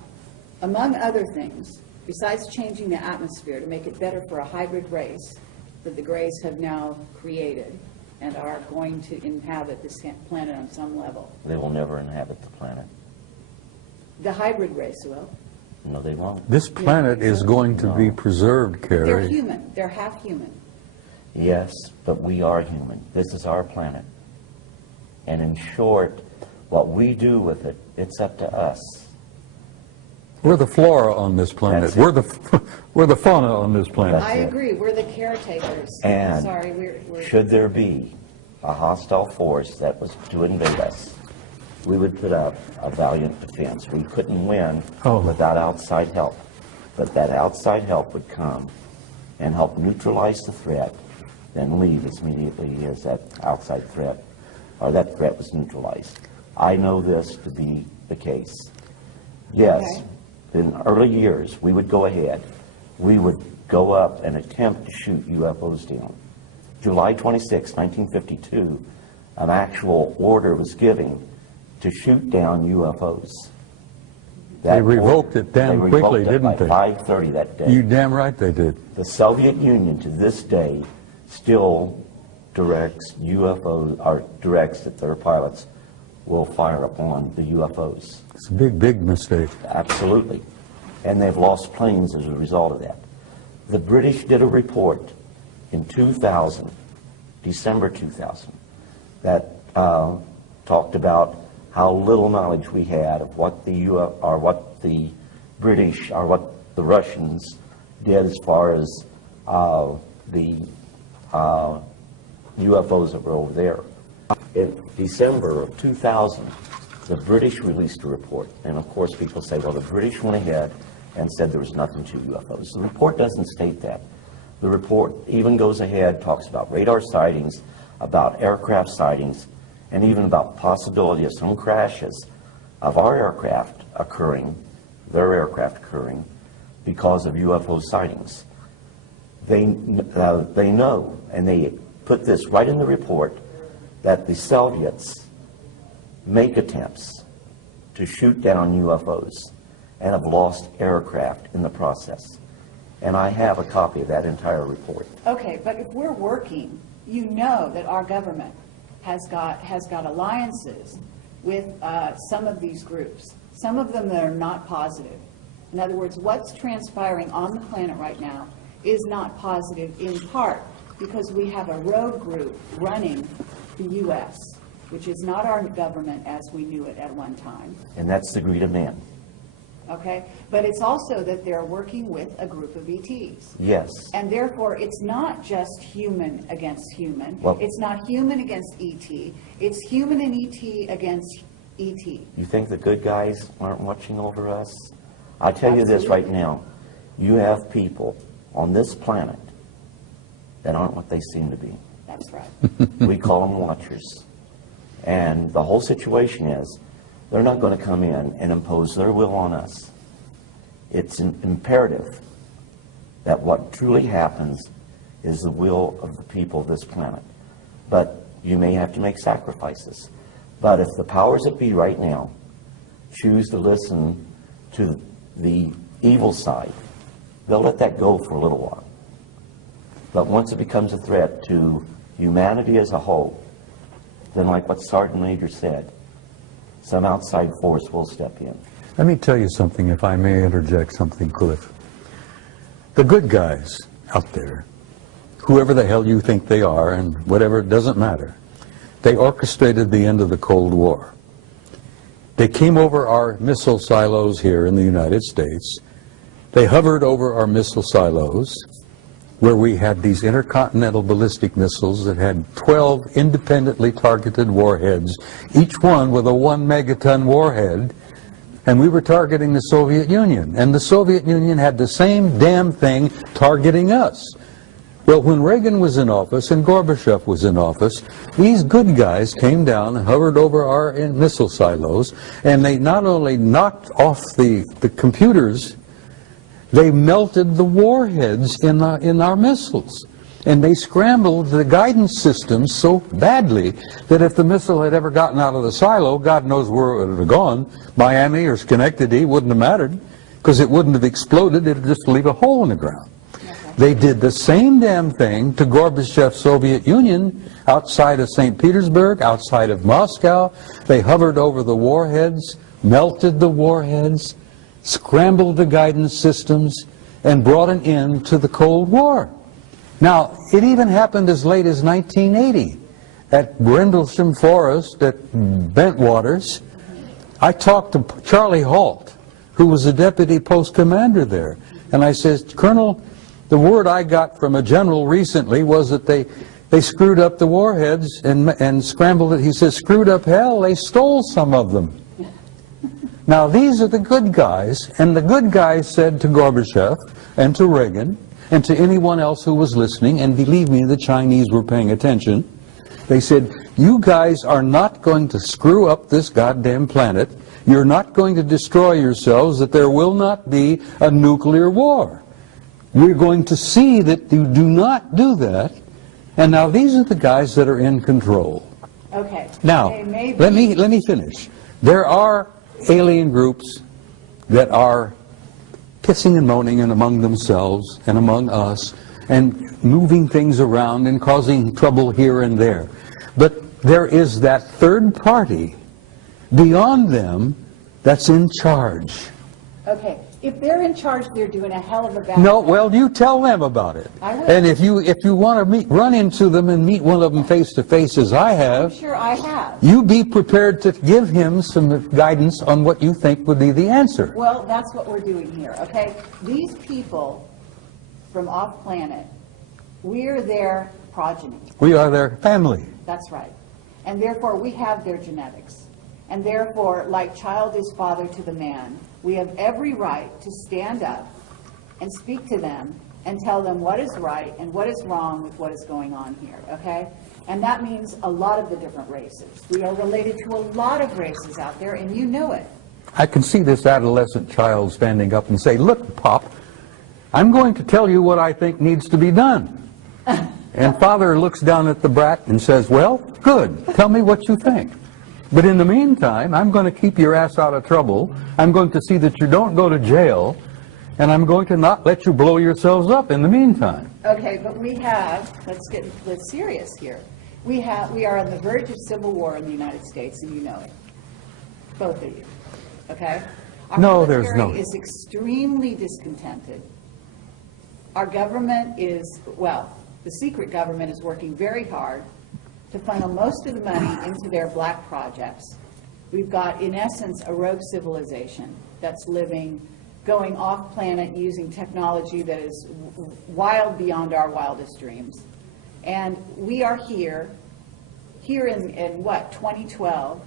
among other things, besides changing the atmosphere to make it better for a hybrid race that the Greys have now created and are going to inhabit this planet on some level. They will never inhabit the planet. The hybrid race will. No, they won't. This planet is going to be preserved, They're Carrie. human, they're half human. Yes, but we are human. This is our planet. And in short, what we do with it, it's up to us. We're the flora on this planet. That's it. We're the fauna on this planet. That's I it. agree, we're the caretakers. And Sorry, we're. should there be a hostile force that was to invade us, we would put up a valiant defense. We couldn't win Oh. without outside help. But that outside help would come and help neutralize the threat, then leave as immediately as that outside threat, or that threat was neutralized. I know this to be the case. Yes, Okay. in early years, we would go ahead. We would go up and attempt to shoot UFOs down. July 26, 1952, an actual order was given to shoot down UFOs. They revoked it damn quickly, didn't they? By 5:30 that day. You damn right they did. The Soviet Union to this day still directs UFOs, or directs that their pilots will fire upon the UFOs. It's a big, big mistake. Absolutely. And they've lost planes as a result of that. The British did a report in 2000, December 2000, that talked about how little knowledge we had of what the what the British or what the Russians did as far as the UFOs that were over there. In December of 2000, the British released a report, and of course people say, well, the British went ahead and said there was nothing to UFOs. The report doesn't state that. The report even goes ahead, talks about radar sightings, about aircraft sightings, and even about possibility of some crashes of our aircraft occurring, their aircraft occurring, because of UFO sightings. They know, and they put this right in the report, that the Soviets make attempts to shoot down UFOs and have lost aircraft in the process. And I have a copy of that entire report. Okay, but if we're working, you know that our government has got alliances with some of these groups, some of them that are not positive. In other words, what's transpiring on the planet right now is not positive, in part because we have a rogue group running the U.S., which is not our government as we knew it at one time. And that's the greed of man. Okay? But it's also that they're working with a group of ETs. Yes. And therefore, it's not just human against human. Well- It's not human against ET. It's human and ET against ET. You think the good guys aren't watching over us? I tell you this right now. You have people on this planet that aren't what they seem to be. That's right. We call them watchers. And the whole situation is, they're not going to come in and impose their will on us. It's imperative that what truly happens is the will of the people of this planet. But you may have to make sacrifices. But if the powers that be right now choose to listen to the evil side, they'll let that go for a little while. But once it becomes a threat to humanity as a whole, then like what Sergeant Major said, some outside force will step in. Let me tell you something, if I may interject something, Cliff. The good guys out there, whoever the hell you think they are, and whatever, it doesn't matter, they orchestrated the end of the Cold War. They came over our missile silos here in the United States. They hovered over our missile silos, where we had these intercontinental ballistic missiles that had 12 independently targeted warheads, each one with a 1 megaton warhead, and we were targeting the Soviet Union. And the Soviet Union had the same damn thing targeting us. Well, when Reagan was in office and Gorbachev was in office, these good guys came down and hovered over our missile silos, and they not only knocked off the computers, they melted the warheads in our missiles. And they scrambled the guidance systems so badly that if the missile had ever gotten out of the silo, God knows where it would have gone. Miami or Schenectady wouldn't have mattered, because it wouldn't have exploded. It would just leave a hole in the ground. They did the same damn thing to Gorbachev's Soviet Union outside of St. Petersburg, outside of Moscow. They hovered over the warheads, melted the warheads, scrambled the guidance systems, and brought an end to the Cold War. Now, it even happened as late as 1980 at Brindlesham Forest at Bentwaters. I talked to Charlie Halt, who was the deputy post commander there, and I said, Colonel, the word I got from a general recently was that they screwed up the warheads and scrambled it. He says, screwed up hell, they stole some of them. Now, these are the good guys, and the good guys said to Gorbachev and to Reagan and to anyone else who was listening, and believe me, the Chinese were paying attention, they said, you guys are not going to screw up this goddamn planet. You're not going to destroy yourselves, that there will not be a nuclear war. We're going to see that you do not do that. And now these are the guys that are in control. Okay. Now, let me finish. There are alien groups that are pissing and moaning and among themselves and among us and moving things around and causing trouble here and there. But there is that third party beyond them that's in charge. Okay. If they're in charge, they're doing a hell of a bad No, job. well, you tell them about it. I will. And if you want to run into them and meet one of them face to face, as I I'm have, sure I have. you be prepared to give him some guidance on what you think would be the answer. Well, that's what we're doing here, okay? These people from off-planet, we're their progeny. We are their family. That's right. And therefore, we have their genetics. And therefore, like child is father to the man, we have every right to stand up and speak to them and tell them what is right and what is wrong with what is going on here, okay? And that means a lot of the different races. We are related to a lot of races out there, and you know it. I can see this adolescent child standing up and say, look, Pop, I'm going to tell you what I think needs to be done. And father looks down at the brat and says, well, good, tell me what you think. But in the meantime, I'm going to keep your ass out of trouble. I'm going to see that you don't go to jail. And I'm going to not let you blow yourselves up in the meantime. Okay, but we have, let's get serious here. We are on the verge of civil war in the United States, and you know it. Both of you, okay? Our No, there's no. military is extremely discontented. Our government is, well, the secret government is working very hard to funnel most of the money into their black projects. We've got, in essence, a rogue civilization that's living, going off planet using technology that is wild beyond our wildest dreams. And we are here in what, 2012,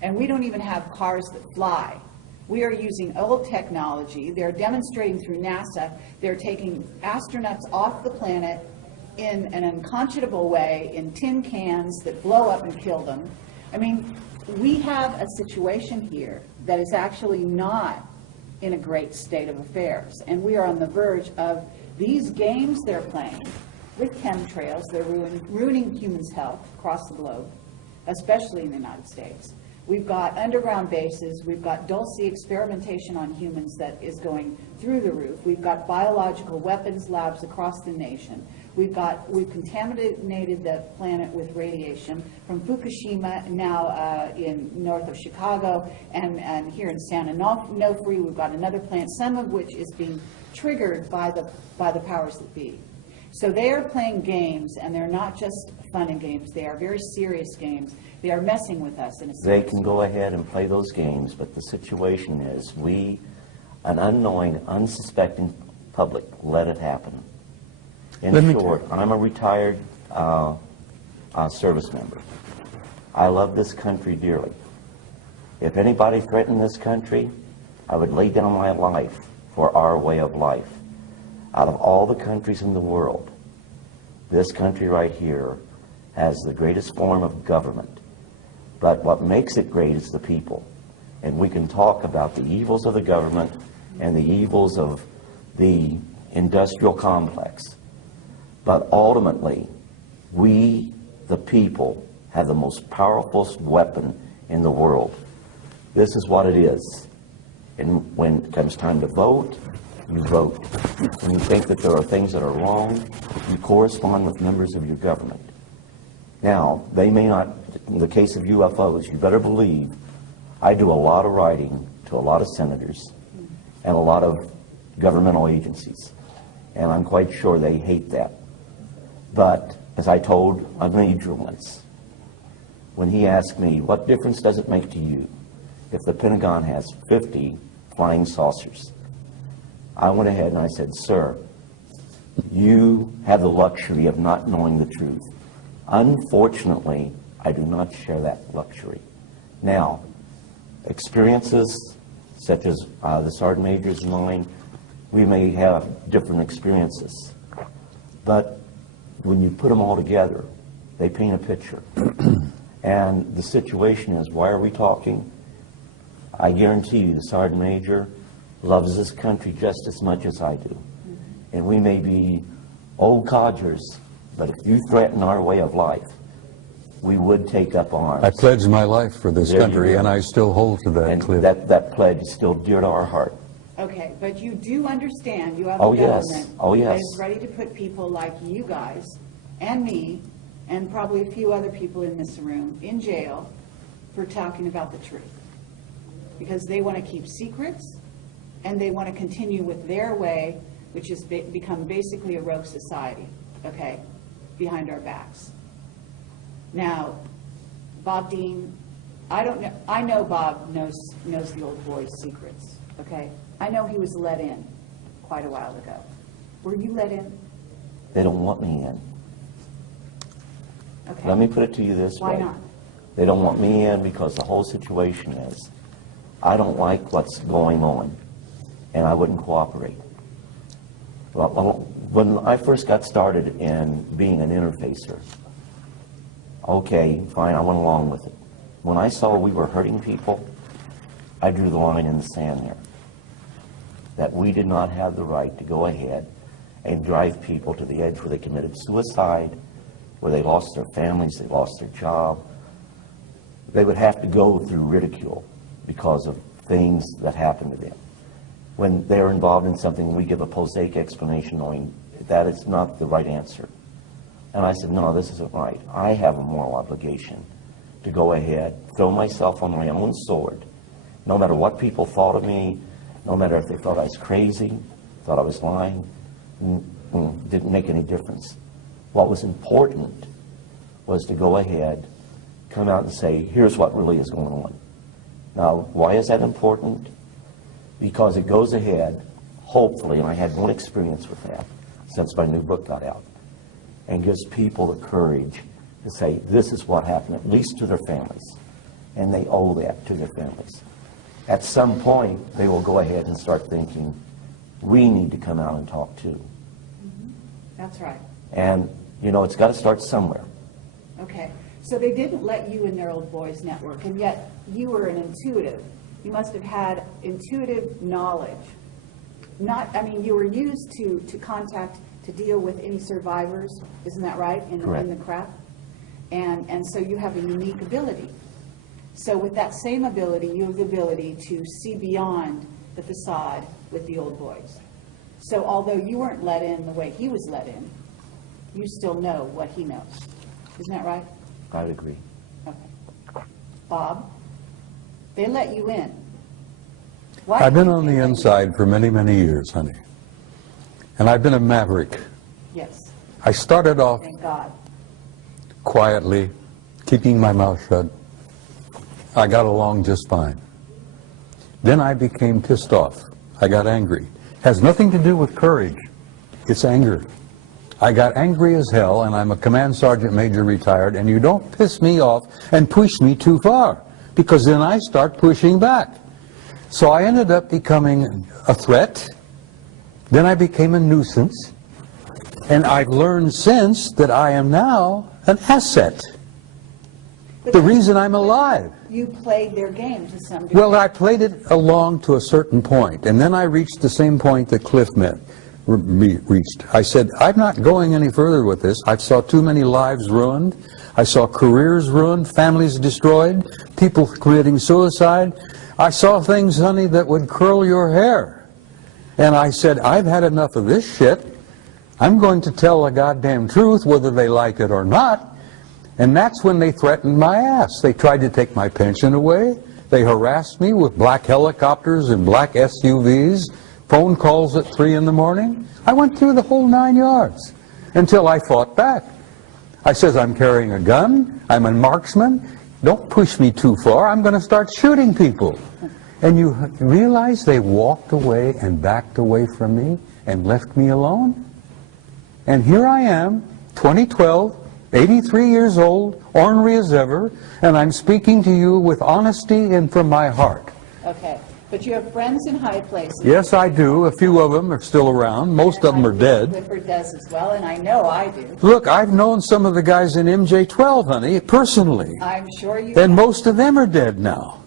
and we don't even have cars that fly. We are using old technology. They're demonstrating through NASA. They're taking astronauts off the planet in an unconscionable way, in tin cans that blow up and kill them. I mean, we have a situation here that is actually not in a great state of affairs. And we are on the verge of these games they're playing with chemtrails. They're ruining humans' health across the globe, especially in the United States. We've got underground bases. We've got dulce experimentation on humans that is going through the roof. We've got biological weapons labs across the nation. We've contaminated the planet with radiation from Fukushima, now in north of Chicago, and here in San Onofre, we've got another plant, some of which is being triggered by the powers that be. So they are playing games, and they're not just fun and games. They are very serious games. They are messing with us in a They sense. can go ahead and play those games, but the situation is we, an unknowing, unsuspecting public, let it happen. In short, I'm a retired service member. I love this country dearly. If anybody threatened this country, I would lay down my life for our way of life. Out of all the countries in the world, this country right here has the greatest form of government. But what makes it great is the people. And we can talk about the evils of the government and the evils of the industrial complex. But ultimately, we, the people, have the most powerful weapon in the world. This is what it is. And when it comes time to vote, you vote. When you think that there are things that are wrong, you correspond with members of your government. Now, they may not, in the case of UFOs, you better believe I do a lot of writing to a lot of senators and a lot of governmental agencies. And I'm quite sure they hate that. But as I told a major once, when he asked me, what difference does it make to you if the Pentagon has 50 flying saucers? I went ahead and I said, sir, you have the luxury of not knowing the truth. Unfortunately, I do not share that luxury. Now, experiences such as the Sergeant Major's and mine, we may have different experiences. But when you put them all together, they paint a picture. And the situation is, why are we talking? I guarantee you the Sergeant Major loves this country just as much as I do. And we may be old codgers, but if you threaten our way of life, we would take up arms. I pledged my life for this There you country, go. and I still hold to that, And Cliff. that pledge is still dear to our heart. Okay, but you do understand you have Oh, a yes. government Oh, yes. that is ready to put people like you guys and me and probably a few other people in this room in jail for talking about the truth. Because they want to keep secrets and they want to continue with their way, which has become basically a rogue society, okay, behind our backs. Now, Bob Dean, I don't know, I know Bob knows the old boy's secrets, okay? I know he was let in quite a while ago. Were you let in? They don't want me in. Okay. Let me put it to you this way. Why not? They don't want me in because the whole situation is, I don't like what's going on, and I wouldn't cooperate. Well, when I first got started in being an interfacer, okay, fine, I went along with it. When I saw we were hurting people, I drew the line in the sand there. That we did not have the right to go ahead and drive people to the edge where they committed suicide, where they lost their families, they lost their job. They would have to go through ridicule because of things that happened to them. When they're involved in something, we give a prosaic explanation knowing that it's not the right answer. And I said, no, this isn't right. I have a moral obligation to go ahead, throw myself on my own sword, no matter what people thought of me, no matter if they thought I was crazy, thought I was lying, didn't make any difference. What was important was to go ahead, come out and say, here's what really is going on. Now, why is that important? Because it goes ahead, hopefully, and I had one experience with that since my new book got out, and gives people the courage to say, this is what happened, at least to their families. And they owe that to their families. At some point, they will go ahead and start thinking, we need to come out and talk too. That's right. And, you know, it's got to start somewhere. Okay. So they didn't let you in their old boys network, and yet you were an intuitive. You must have had intuitive knowledge. I mean, you were used to contact, to deal with any survivors, isn't that right, in Correct. the crap? And so you have a unique ability. So with that same ability, you have the ability to see beyond the facade with the old boys. So although you weren't let in the way he was let in, you still know what he knows. Isn't that right? I would agree. Okay. Bob, they let you in. Why I've did been you on the let you inside for many, many years, honey. And I've been a maverick. in? Yes, I started off thank God. quietly, keeping my mouth shut. I got along just fine. Then I became pissed off. I got angry. Has nothing to do with courage. It's anger. I got angry as hell, and I'm a command sergeant major retired, and you don't piss me off and push me too far, because then I start pushing back. So I ended up becoming a threat. Then I became a nuisance. And I've learned since that I am now an asset. But The then reason I'm alive. You played their game to some degree. Well, I played it along to a certain point, and then I reached the same point that Cliff reached. I said, I'm not going any further with this. I saw too many lives ruined. I saw careers ruined, families destroyed, people committing suicide. I saw things, honey, that would curl your hair. And I said, I've had enough of this shit. I'm going to tell the goddamn truth, whether they like it or not. And that's when they threatened my ass. They tried to take my pension away. They harassed me with black helicopters and black SUVs, phone calls at 3 in the morning. I went through the whole 9 yards until I fought back. I says, I'm carrying a gun, I'm a marksman, don't push me too far, I'm going to start shooting people. And you realize they walked away and backed away from me and left me alone? And here I am, 2012, 83 years old, ornery as ever, and I'm speaking to you with honesty and from my heart. Okay, but you have friends in high places. Yes, I do. A few of them are still around. Most of them are dead. Clifford does as well, and I know I do. Look, I've known some of the guys in MJ-12, honey, personally. I'm sure you And have. most of them are dead now.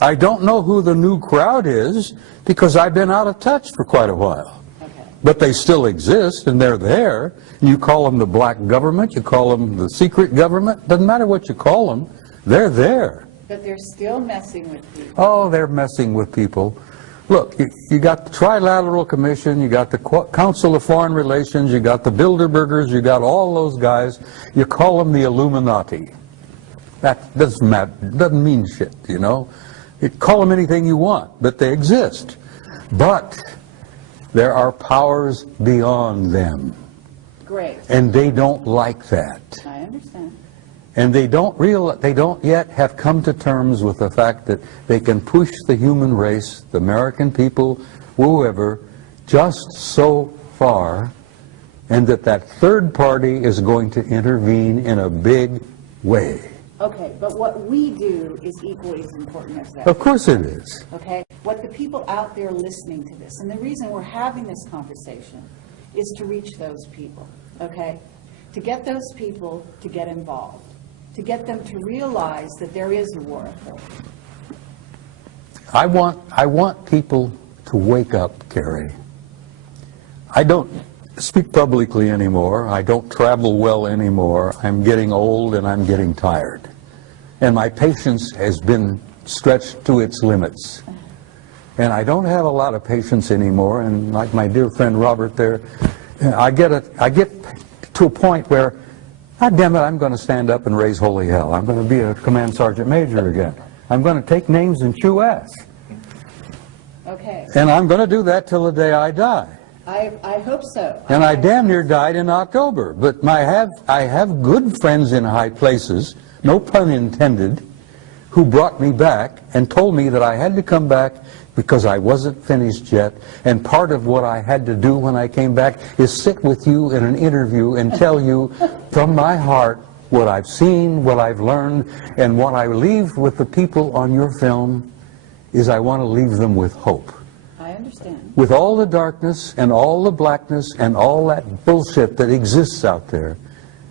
I don't know who the new crowd is because I've been out of touch for quite a while. Okay. But they still exist, and they're there. You call them the black government, you call them the secret government, doesn't matter what you call them, they're there. But they're still messing with people. Oh, they're messing with people. Look, you got the Trilateral Commission, you got the Council of Foreign Relations, you got the Bilderbergers, you got all those guys. You call them the Illuminati. That doesn't matter, doesn't mean shit, you know. You call them anything you want, but they exist. But there are powers beyond them. Great. And they don't like that. I understand. And they don't yet have come to terms with the fact that they can push the human race, the American people, whoever, just so far, and that third party is going to intervene in a big way. Okay, but what we do is equally as important as that. Of course it is. Okay? What the people out there listening to this, and the reason we're having this conversation is to reach those people, okay? To get those people to get involved, to get them to realize that there is a war afoot. I want people to wake up, Carrie. I don't speak publicly anymore. I don't travel well anymore. I'm getting old and I'm getting tired. And my patience has been stretched to its limits. And I don't have a lot of patience anymore. And like my dear friend Robert there, I get to a point where, God damn it, I'm going to stand up and raise holy hell. I'm going to be a command sergeant major again. I'm going to take names and chew ass. Okay, And I'm going to do that till the day I die. I hope so. And I damn near died in October. But I have good friends in high places, no pun intended, who brought me back and told me that I had to come back because I wasn't finished yet. And part of what I had to do when I came back is sit with you in an interview and tell you from my heart what I've seen, what I've learned, and what I leave with the people on your film is I want to leave them with hope. I understand. With all the darkness and all the blackness and all that bullshit that exists out there,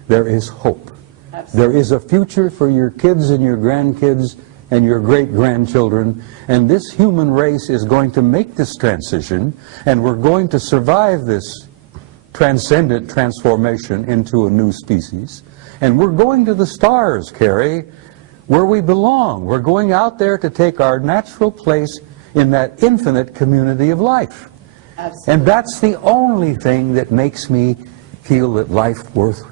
there is hope. Absolutely. There is a future for your kids and your grandkids and your great-grandchildren, and this human race is going to make this transition, and we're going to survive this transcendent transformation into a new species, and we're going to the stars, Carrie, where we belong. We're going out there to take our natural place in that infinite community of life. Absolutely. And that's the only thing that makes me feel that life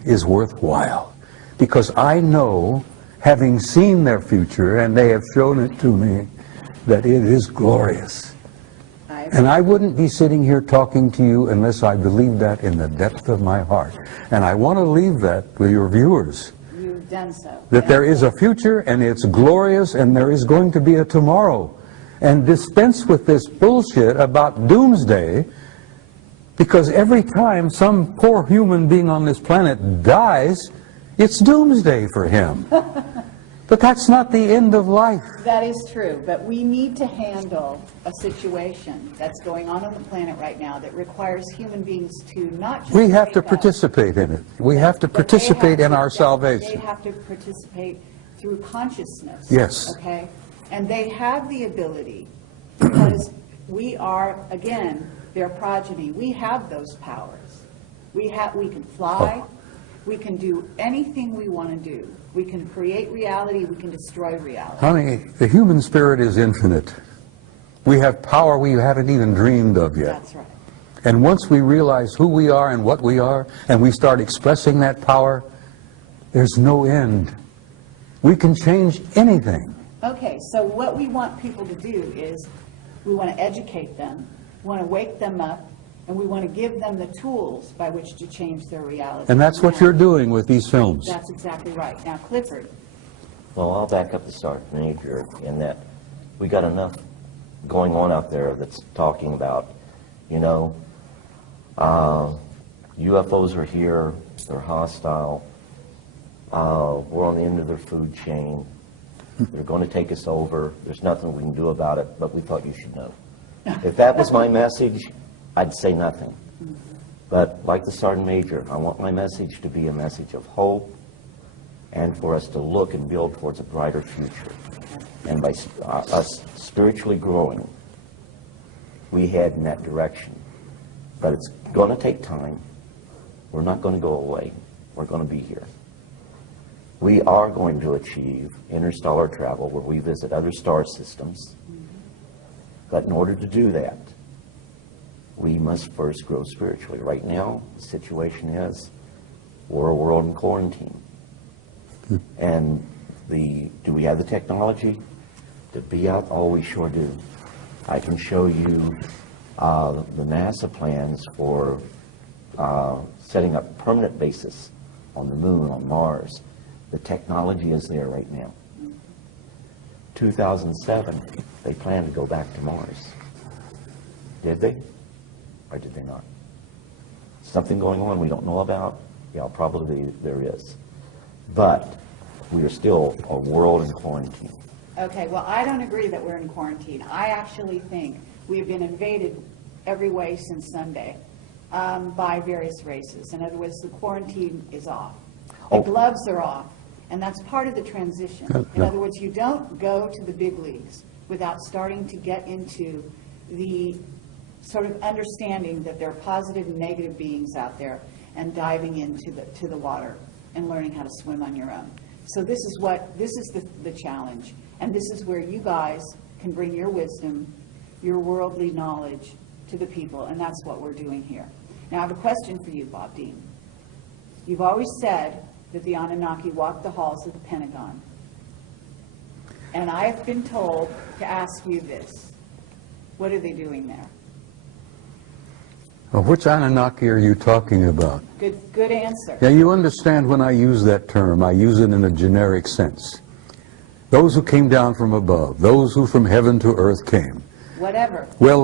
is worthwhile. Because I know, having seen their future, and they have shown it to me, that it is glorious. And I wouldn't be sitting here talking to you unless I believed that in the depth of my heart. And I want to leave that with your viewers. You've done so. That there is a future, and it's glorious, and there is going to be a tomorrow. And dispense with this bullshit about doomsday, because every time some poor human being on this planet dies, it's doomsday for him. But that's not the end of life. That is true, but we need to handle a situation that's going on the planet right now that requires human beings to not just We have to wake up, participate in it. We have to but they participate have in to- our They salvation. have to participate through consciousness. Yes. Okay? And they have the ability, because we are, again, their progeny. We have those powers. We can fly. We can do anything we want to do. We can create reality. We can destroy reality. Honey, the human spirit is infinite. We have power we haven't even dreamed of yet. That's right. And once we realize who we are and what we are, and we start expressing that power, there's no end. We can change anything. Okay, so what we want people to do is, we want to educate them, we want to wake them up, and we want to give them the tools by which to change their reality. And that's what Now, you're doing with these films. That's exactly right. Now, Clifford, Well, I'll back up the Sergeant Major in that we got enough going on out there that's talking about, you know, UFOs are here, they're hostile, we're on the end of their food chain, they're going to take us over, there's nothing we can do about it, but we thought you should know. If that was my message, I'd say nothing. But like the Sergeant Major, I want my message to be a message of hope and for us to look and build towards a brighter future. And by us spiritually growing, we head in that direction. But it's going to take time. We're not going to go away. We're going to be here. We are going to achieve interstellar travel where we visit other star systems. But in order to do that, we must first grow spiritually. Right now, the situation is we're a world in quarantine. And do we have the technology to be out? Oh, we sure do. I can show you the NASA plans for setting up permanent bases on the moon, on Mars. The technology is there right now. 2007, they planned to go back to Mars. Did they? Or did they not? Something going on we don't know about? Yeah, probably there is. But we are still a world in quarantine. okay, well, I don't agree that we're in quarantine. I actually think we've been invaded every way since Sunday by various races. In other words, the quarantine is off. The gloves are off, and that's part of the transition. In other words, you don't go to the big leagues without starting to get into the sort of understanding that there are positive and negative beings out there and diving into the water and learning how to swim on your own. So this is the challenge, and this is where you guys can bring your wisdom, your worldly knowledge to the people, and that's what we're doing here. Now, I have a question for you, Bob Dean. You've always said that the Anunnaki walk the halls of the Pentagon, and I have been told to ask you this. What are they doing there? Well, which Anunnaki are you talking about? Good answer. Now, you understand when I use that term, I use it in a generic sense. Those who came down from above, those who from heaven to earth came. Whatever. Well,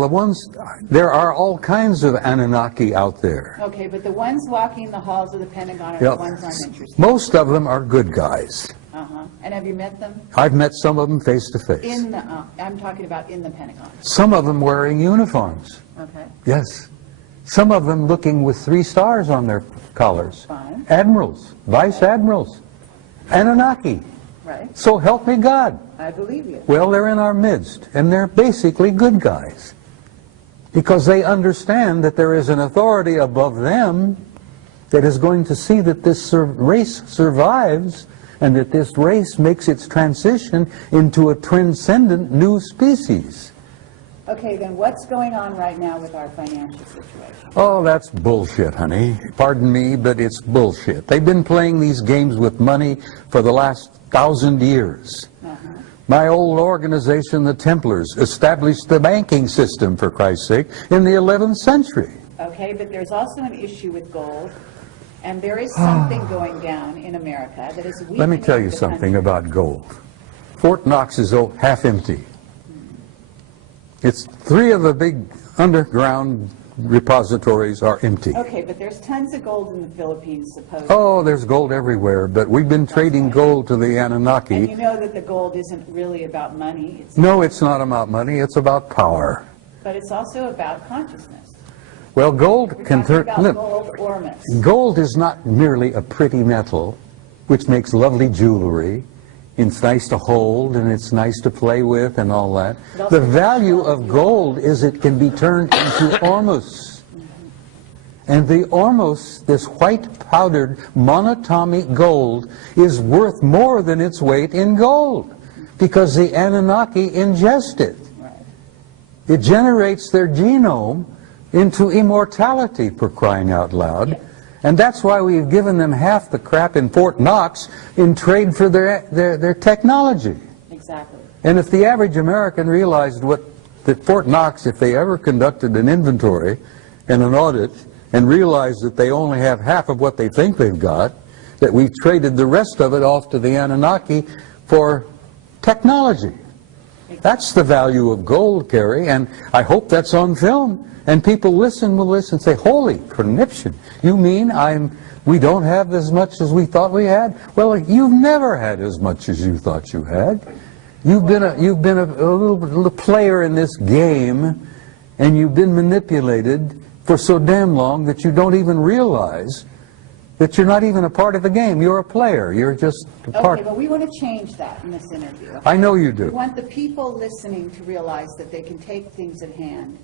there are all kinds of Anunnaki out there. Okay, but the ones walking the halls of the Pentagon are the ones I'm interested in. Most of them are good guys. And have you met them? I've met some of them face to face. I'm talking about in the Pentagon. Some of them wearing uniforms. Okay. Yes. Some of them looking with 3 stars on their collars. Fine. Admirals, vice admirals, Anunnaki. Right. So help me God. I believe you. Well, they're in our midst, and they're basically good guys. Because they understand that there is an authority above them that is going to see that this race survives and that this race makes its transition into a transcendent new species. Okay, then what's going on right now with our financial situation? Oh, that's bullshit, honey. Pardon me, but it's bullshit. They've been playing these games with money for the last 1,000 years. My old organization, the Templars, established the banking system, for Christ's sake, in the 11th century. Okay, but there's also an issue with gold, and there is something going down in America that is weakening. Let me tell you the something country. about gold. Fort Knox is half empty. It's 3 of the big underground repositories are empty. Okay, but there's tons of gold in the Philippines, supposedly. Oh, there's gold everywhere, but we've been trading gold to the And you Anunnaki. know that the gold isn't really about money. No, it's not about money, it's about power. But it's also about consciousness. Well, gold We're can talking turn... about Look, gold or myths. gold is not merely a pretty metal, which makes lovely jewelry. It's nice to hold, and it's nice to play with, and all that. The value of gold is it can be turned into ormus. And the ormus, this white powdered monatomic gold, is worth more than its weight in gold, because the Anunnaki ingest it. It generates their genome into immortality, for crying out loud. And that's why we've given them half the crap in Fort Knox in trade for their technology. Exactly. And if the average American realized that Fort Knox, if they ever conducted an inventory and an audit and realized that they only have half of what they think they've got, that we've traded the rest of it off to the Anunnaki for technology. That's the value of gold, Carrie, and I hope that's on film. And people will listen and say, holy conniption, you mean we don't have as much as we thought we had? Well, you've never had as much as you thought you had. You've been a little player in this game, and you've been manipulated for so damn long that you don't even realize that you're not even a part of the game. You're a player. You're just a part. Okay, but we want to change that in this interview. Okay? I know you We do. want the people listening to realize that they can take things in hand,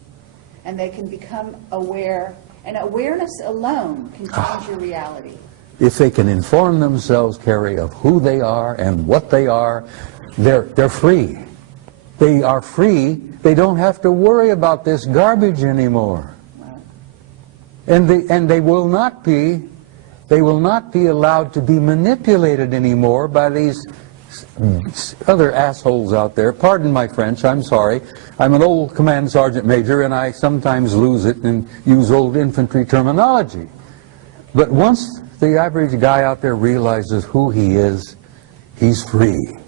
and they can become aware, and awareness alone can change your reality. If they can inform themselves, Carrie, of who they are and what they are, they're free. They are free. They don't have to worry about this garbage anymore. And they will not be allowed to be manipulated anymore by these other assholes out there. Pardon my French, I'm sorry. I'm an old command sergeant major, and I sometimes lose it and use old infantry terminology. But once the average guy out there realizes who he is, he's free.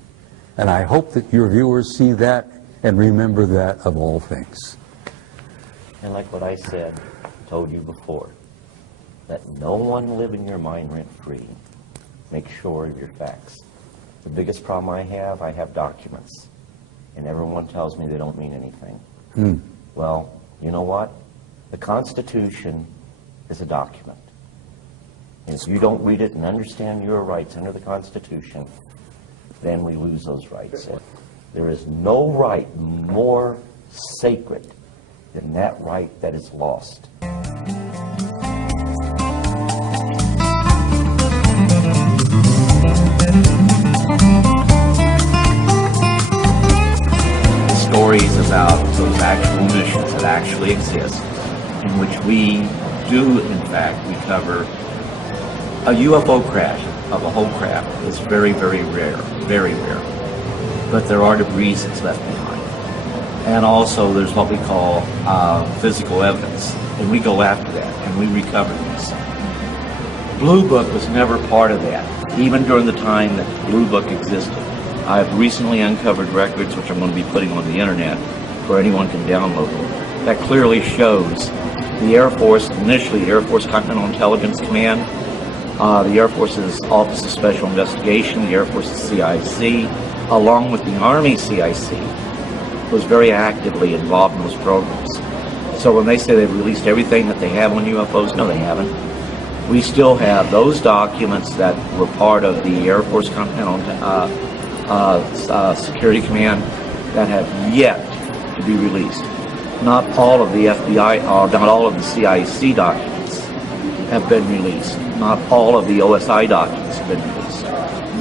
And I hope that your viewers see that and remember that of all things. And like what I said, told you before, let no one live in your mind rent-free. Make sure of your facts. The biggest problem I have documents. And everyone tells me they don't mean anything. Well, you know what? The Constitution is a document. And if you don't read it and understand your rights under the Constitution, then we lose those rights. There is no right more sacred than that right that is lost. Stories about those actual missions that actually exist, in which we do, in fact, recover a UFO crash of a whole craft is very, very rare, very rare. But there are debris that's left behind. And also there's what we call physical evidence, and we go after that, and we recover these. Blue Book was never part of that, even during the time that Blue Book existed. I've recently uncovered records, which I'm going to be putting on the internet, where anyone can download them, that clearly shows the Air Force, initially the Air Force Continental Intelligence Command, the Air Force's Office of Special Investigation, the Air Force's CIC, along with the Army CIC, was very actively involved in those programs. So when they say they've released everything that they have on UFOs, no, they haven't. We still have those documents that were part of the Air Force Continental Security Command that have yet to be released. Not all of the FBI, or not all of the CIC documents have been released. Not all of the OSI documents have been released.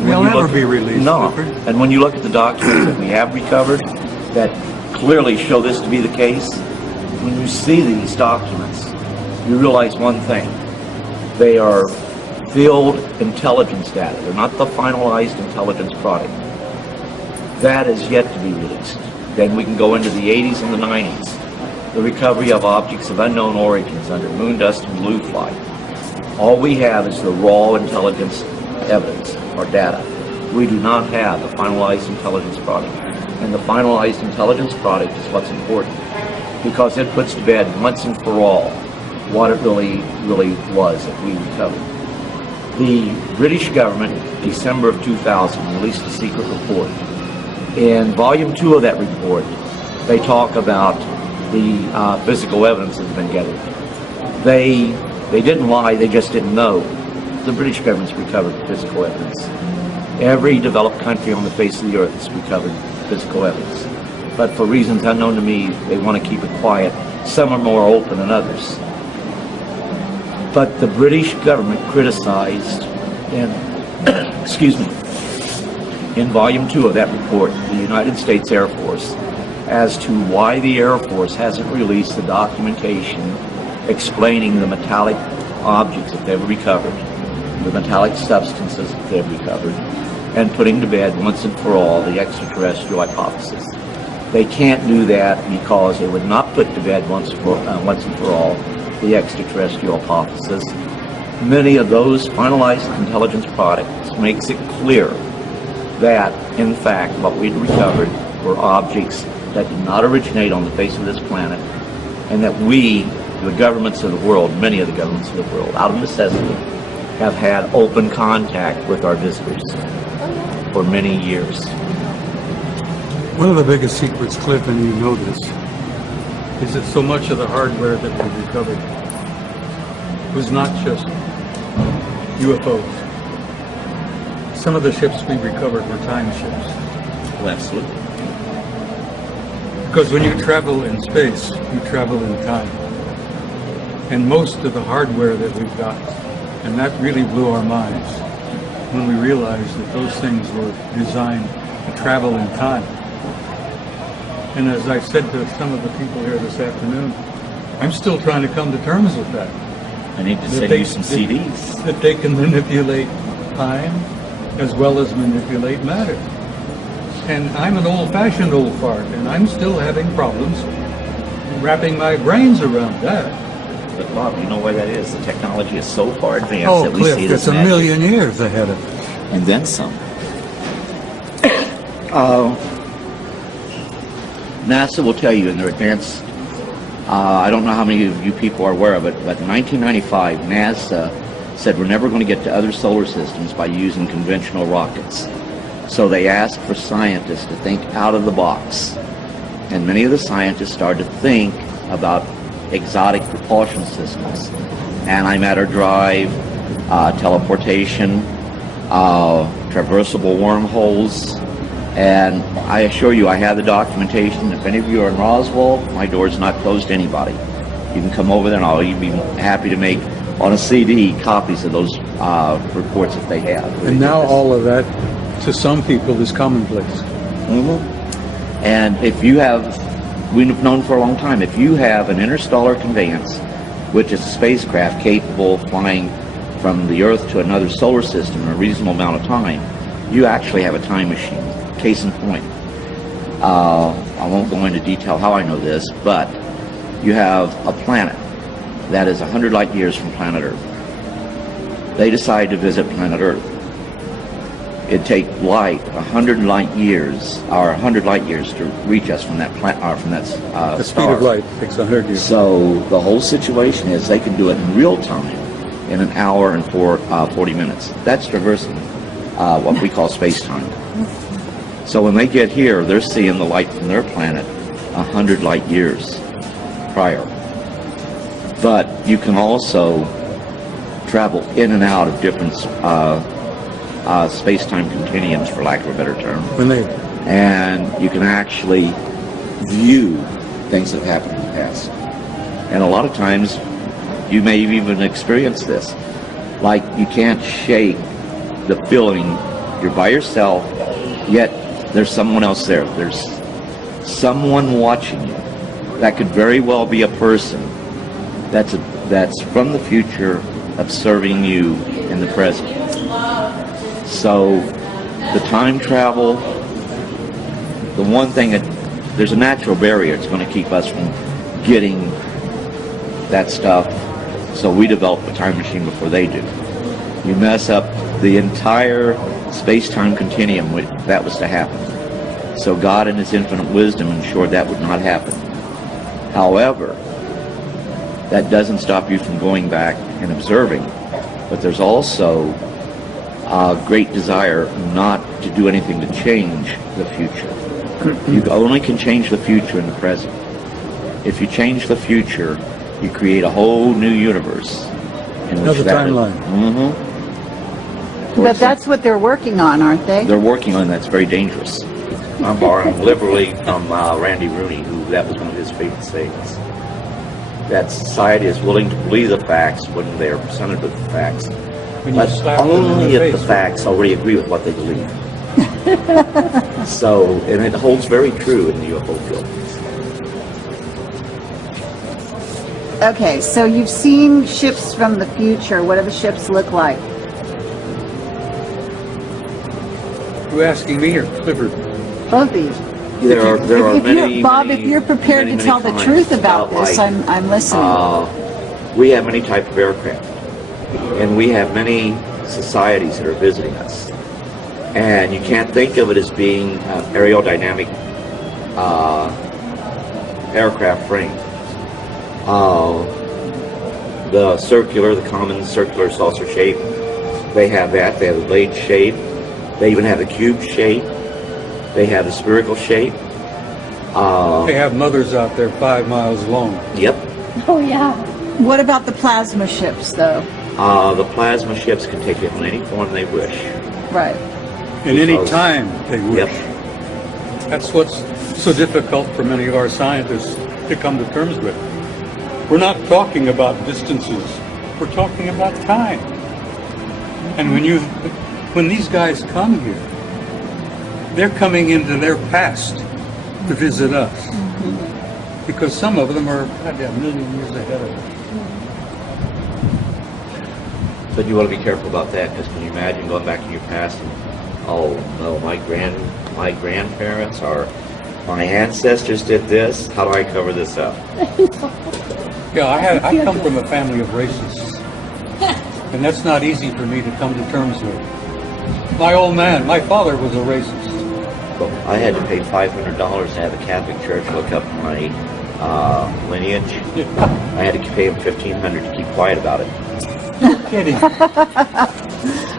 They'll never be released. No. And when you look at the documents that we have recovered that clearly show this to be the case, when you see these documents, you realize one thing. They are field intelligence data. They're not the finalized intelligence product. That is yet to be released. Then we can go into the 80s and the 90s. The recovery of objects of unknown origins under moon dust and blue flight. All we have is the raw intelligence evidence or data. We do not have the finalized intelligence product. And the finalized intelligence product is what's important, because it puts to bed once and for all what it really was that we recovered. The British government, December of 2000, released a secret report. In volume 2 of that report, they talk about the physical evidence that's been gathered. They didn't lie, they just didn't know. The British government's recovered physical evidence. Every developed country on the face of the earth has recovered physical evidence. But for reasons unknown to me, they want to keep it quiet. Some are more open than others. But the British government criticized, in volume 2 of that report, the United States Air Force, as to why the Air Force hasn't released the documentation explaining the metallic objects that they've recovered, the metallic substances that they've recovered, and putting to bed once and for all the extraterrestrial hypothesis. They can't do that because it would not put to bed once and for all the extraterrestrial hypothesis. Many of those finalized intelligence products makes it clear that, in fact, what we'd recovered were objects that did not originate on the face of this planet, and that we, the governments of the world, many of the governments of the world, out of necessity, have had open contact with our visitors for many years. One of the biggest secrets, Cliff, and you know this, is that so much of the hardware that we recovered was not just UFOs. Some of the ships we recovered were time ships. Well, absolutely. Because when you travel in space, you travel in time. And most of the hardware that we've got, and that really blew our minds when we realized that those things were designed to travel in time. And as I said to some of the people here this afternoon, I'm still trying to come to terms with that. I need to send you some CDs. That they can manipulate time as well as manipulate matter. And I'm an old-fashioned old fart, and I'm still having problems wrapping my brains around that. But Bob, you know why that is? The technology is so far advanced Oh, that we Cliff, see this it's a magic. million years ahead of us. And then some. NASA will tell you in their advanced, I don't know how many of you people are aware of it, but in 1995, NASA said we're never going to get to other solar systems by using conventional rockets. So they asked for scientists to think out of the box. And many of the scientists started to think about exotic propulsion systems, antimatter drive, teleportation, traversable wormholes, and I assure you I have the documentation. If any of you are in Roswell, my door's not closed to anybody. You can come over there and I'll be happy to make on a CD copies of those reports if they have. And now all of that, to some people, is commonplace. Mm-hmm. And if you have, we've known for a long time, if you have an interstellar conveyance, which is a spacecraft capable of flying from the Earth to another solar system in a reasonable amount of time, you actually have a time machine. Case in point. I won't go into detail how I know this, but you have a planet that is 100 light years from planet Earth. They decide to visit planet Earth. It'd take light 100 light years, or 100 light years to reach us from that The speed star. of light takes 100 years. So the whole situation is they can do it in real time in an hour and 40 minutes. That's traversing what we call space-time. So when they get here, they're seeing the light from their planet 100 light years prior. But you can also travel in and out of different space-time continuums, for lack of a better term. And you can actually view things that have happened in the past. And a lot of times, you may even experience this. Like, you can't shake the feeling you're by yourself, yet there's someone else there. There's someone watching you. That could very well be a person that's from the future observing you in the present. So the time travel, the one thing there's a natural barrier. It's going to keep us from getting that stuff. So we develop a time machine before they do. You mess up the entire space-time continuum if that was to happen. So God in His infinite wisdom ensured that would not happen. However, that doesn't stop you from going back and observing. But there's also a great desire not to do anything to change the future. You only can change the future in the present. If you change the future, you create a whole new universe. In which Another timeline. Mm-hmm. But that's what they're working on, aren't they? They're working on that's very dangerous. I'm borrowing liberally from Randy Rooney, who that was one of his favorite sayings. That society is willing to believe the facts when they are presented with the facts, but only if the facts already agree with what they believe. So, and it holds very true in the UFO field. Okay, so you've seen ships from the future. What do the ships look like? You asking me or Clifford? Both of you. There are If many, Bob, many, if you're prepared many, to tell many the times truth about this, like, I'm listening. we have many types of aircraft, and we have many societies that are visiting us. And you can't think of it as being aerodynamic aircraft frame. The circular, the common circular saucer shape, they have that. They have the blade shape. They even have the cube shape. They have the spherical shape. They have mothers out there 5 miles long. Yep. Oh, yeah. What about the plasma ships, though? The plasma ships can take it in any form they wish. Right. And any Because- time they wish. Yep. That's what's so difficult for many of our scientists to come to terms with. We're not talking about distances. We're talking about time. And when these guys come here, they're coming into their past to visit us. Because some of them are a million years ahead of us. But you want to be careful about that, because can you imagine going back in your past and, oh no, my grandparents or my ancestors did this. How do I cover this up? Yeah, I come from a family of racists. And that's not easy for me to come to terms with. My old man, my father was a racist. But I had to pay $500 to have a Catholic church look up my lineage. I had to pay them $1,500 to keep quiet about it. Kidding.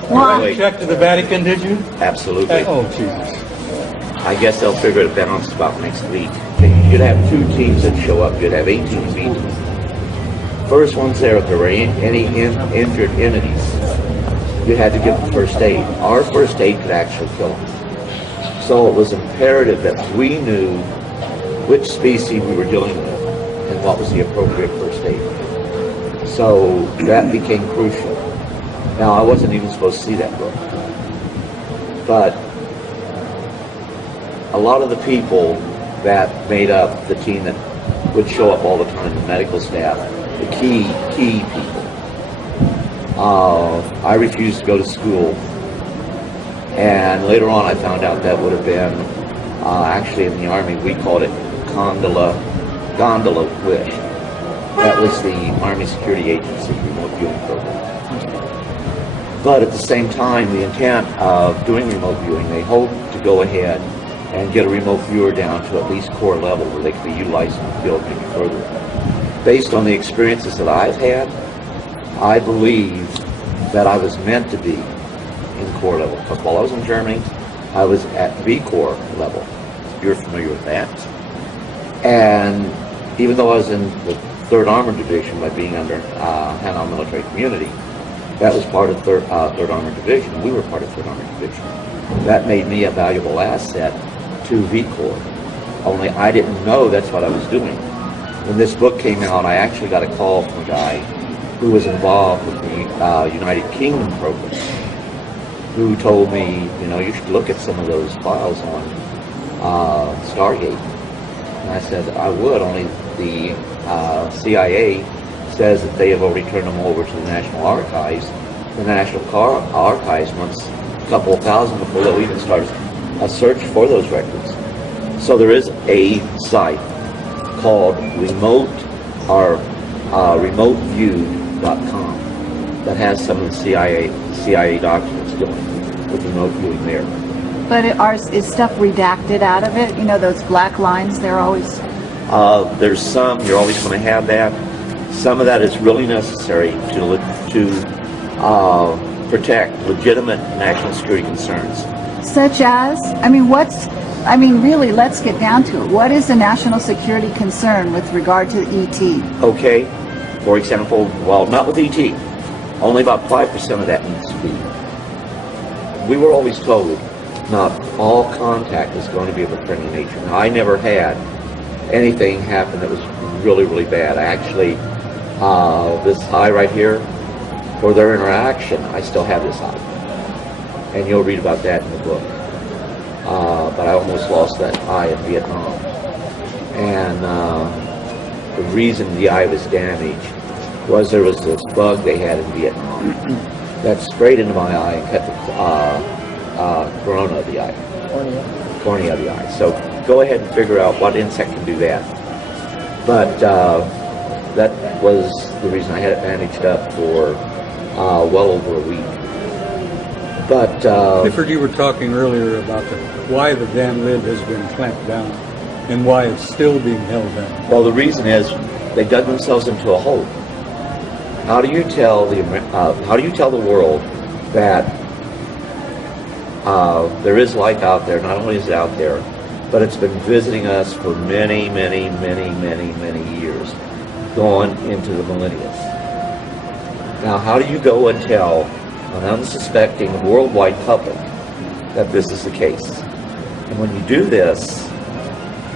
Well, You checked to the Vatican, did you? absolutely. Oh, Jesus. I guess they'll figure it balanced about next week. You'd have 2 teams that show up. You'd have 18 people. First ones there, if there were any injured entities, you had to give them first aid. Our first aid could actually kill them. So it was imperative that we knew which species we were dealing with and what was the appropriate first aid. So that became crucial. Now, I wasn't even supposed to see that book. But a lot of the people that made up the team that would show up all the time, the medical staff, the key people, I refused to go to school. And later on I found out that would have been, actually in the Army, we called it gondola wish. That was the Army Security Agency remote viewing program. But at the same time, the intent of doing remote viewing, they hoped to go ahead and get a remote viewer down to at least core level where they could be utilized in the field maybe further. Based on the experiences that I've had, I believe that I was meant to be in core level. Because while I was in Germany, I was at V Corps level. You're familiar with that. And even though I was in the 3rd Armored Division by being under Hanau Military Community, that was part of 3rd Armored Division. We were part of 3rd Armored Division. That made me a valuable asset to V Corps. Only I didn't know that's what I was doing. When this book came out, I actually got a call from a guy who was involved with the United Kingdom program, who told me, you should look at some of those files on Stargate. And I said, I would, only the CIA says that they have already turned them over to the National Archives. The National Archives wants a couple of thousand before they'll even start a search for those records. So there is a site called remoteviewed.com that has some of the CIA documents going with remote viewing there. But is stuff redacted out of it? Those black lines, they're always... There's some, you're always going to have that. Some of that is really necessary to protect legitimate national security concerns. Such as? Really, let's get down to it. What is a national security concern with regard to ET? Okay, for example, well, not with ET. Only about 5% of that needs to be. We were always told not all contact is going to be of a friendly nature. Now, I never had anything happen that was really, really bad. I actually, this eye right here, for their interaction, I still have this eye. And you'll read about that in the book. But I almost lost that eye in Vietnam. And the reason the eye was damaged was there was this bug they had in Vietnam that sprayed into my eye and cut corona of the eye. Cornea of the eye. So go ahead and figure out what insect can do that. But that was the reason I had it bandaged up for well over a week. But Clifford, you were talking earlier about why the dam lid has been clamped down and why it's still being held down. well, the reason is they dug themselves into a hole. How do you tell the world that there is life out there? Not only is it out there, but it's been visiting us for many, many, many, many, many years, going into the millennia. Now, how do you go and tell an unsuspecting worldwide public that this is the case? And when you do this,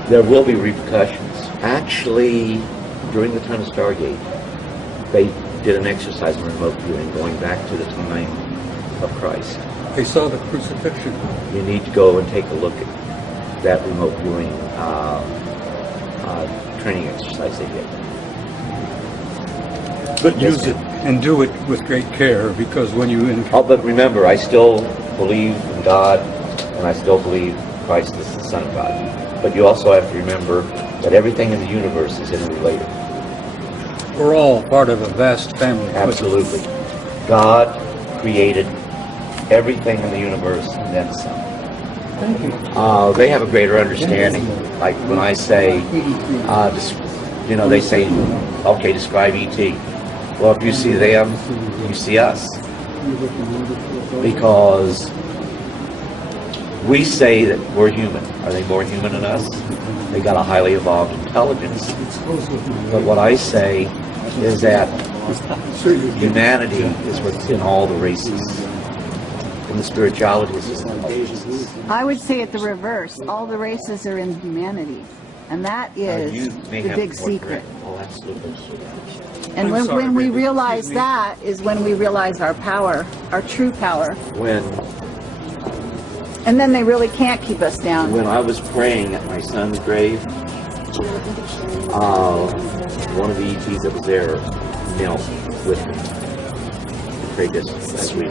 there will be repercussions. Actually, during the time of Stargate, they did an exercise in remote viewing going back to the time of Christ. They saw the crucifixion. You need to go and take a look at that remote viewing training exercise they did. But use it and do it with great care, because when you Oh, but remember, I still believe in God, and I still believe Christ is the Son of God. But you also have to remember that everything in the universe is interrelated. we're all part of a vast family. Absolutely. God created everything in the universe and then some. Thank you. They have a greater understanding. Like when I say, they say, okay, describe E.T. Well, if you see them, you see us. Because we say that we're human. Are they more human than us? They got a highly evolved intelligence. But what I say is that humanity is within all the races. And the spirituality is just in all the races. I would say it the reverse. All the races are in humanity. And that is You may the have big more secret. correct. Oh, absolutely. And I'm when, sorry, when we Rick, realize excuse me. that is when we realize our power, our true power. And then they really can't keep us down. When I was praying at my son's grave, one of the ETs that was there knelt with me. He prayed as we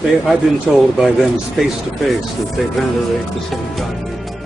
prayed. I've been told by them face to face that they venerate the same God.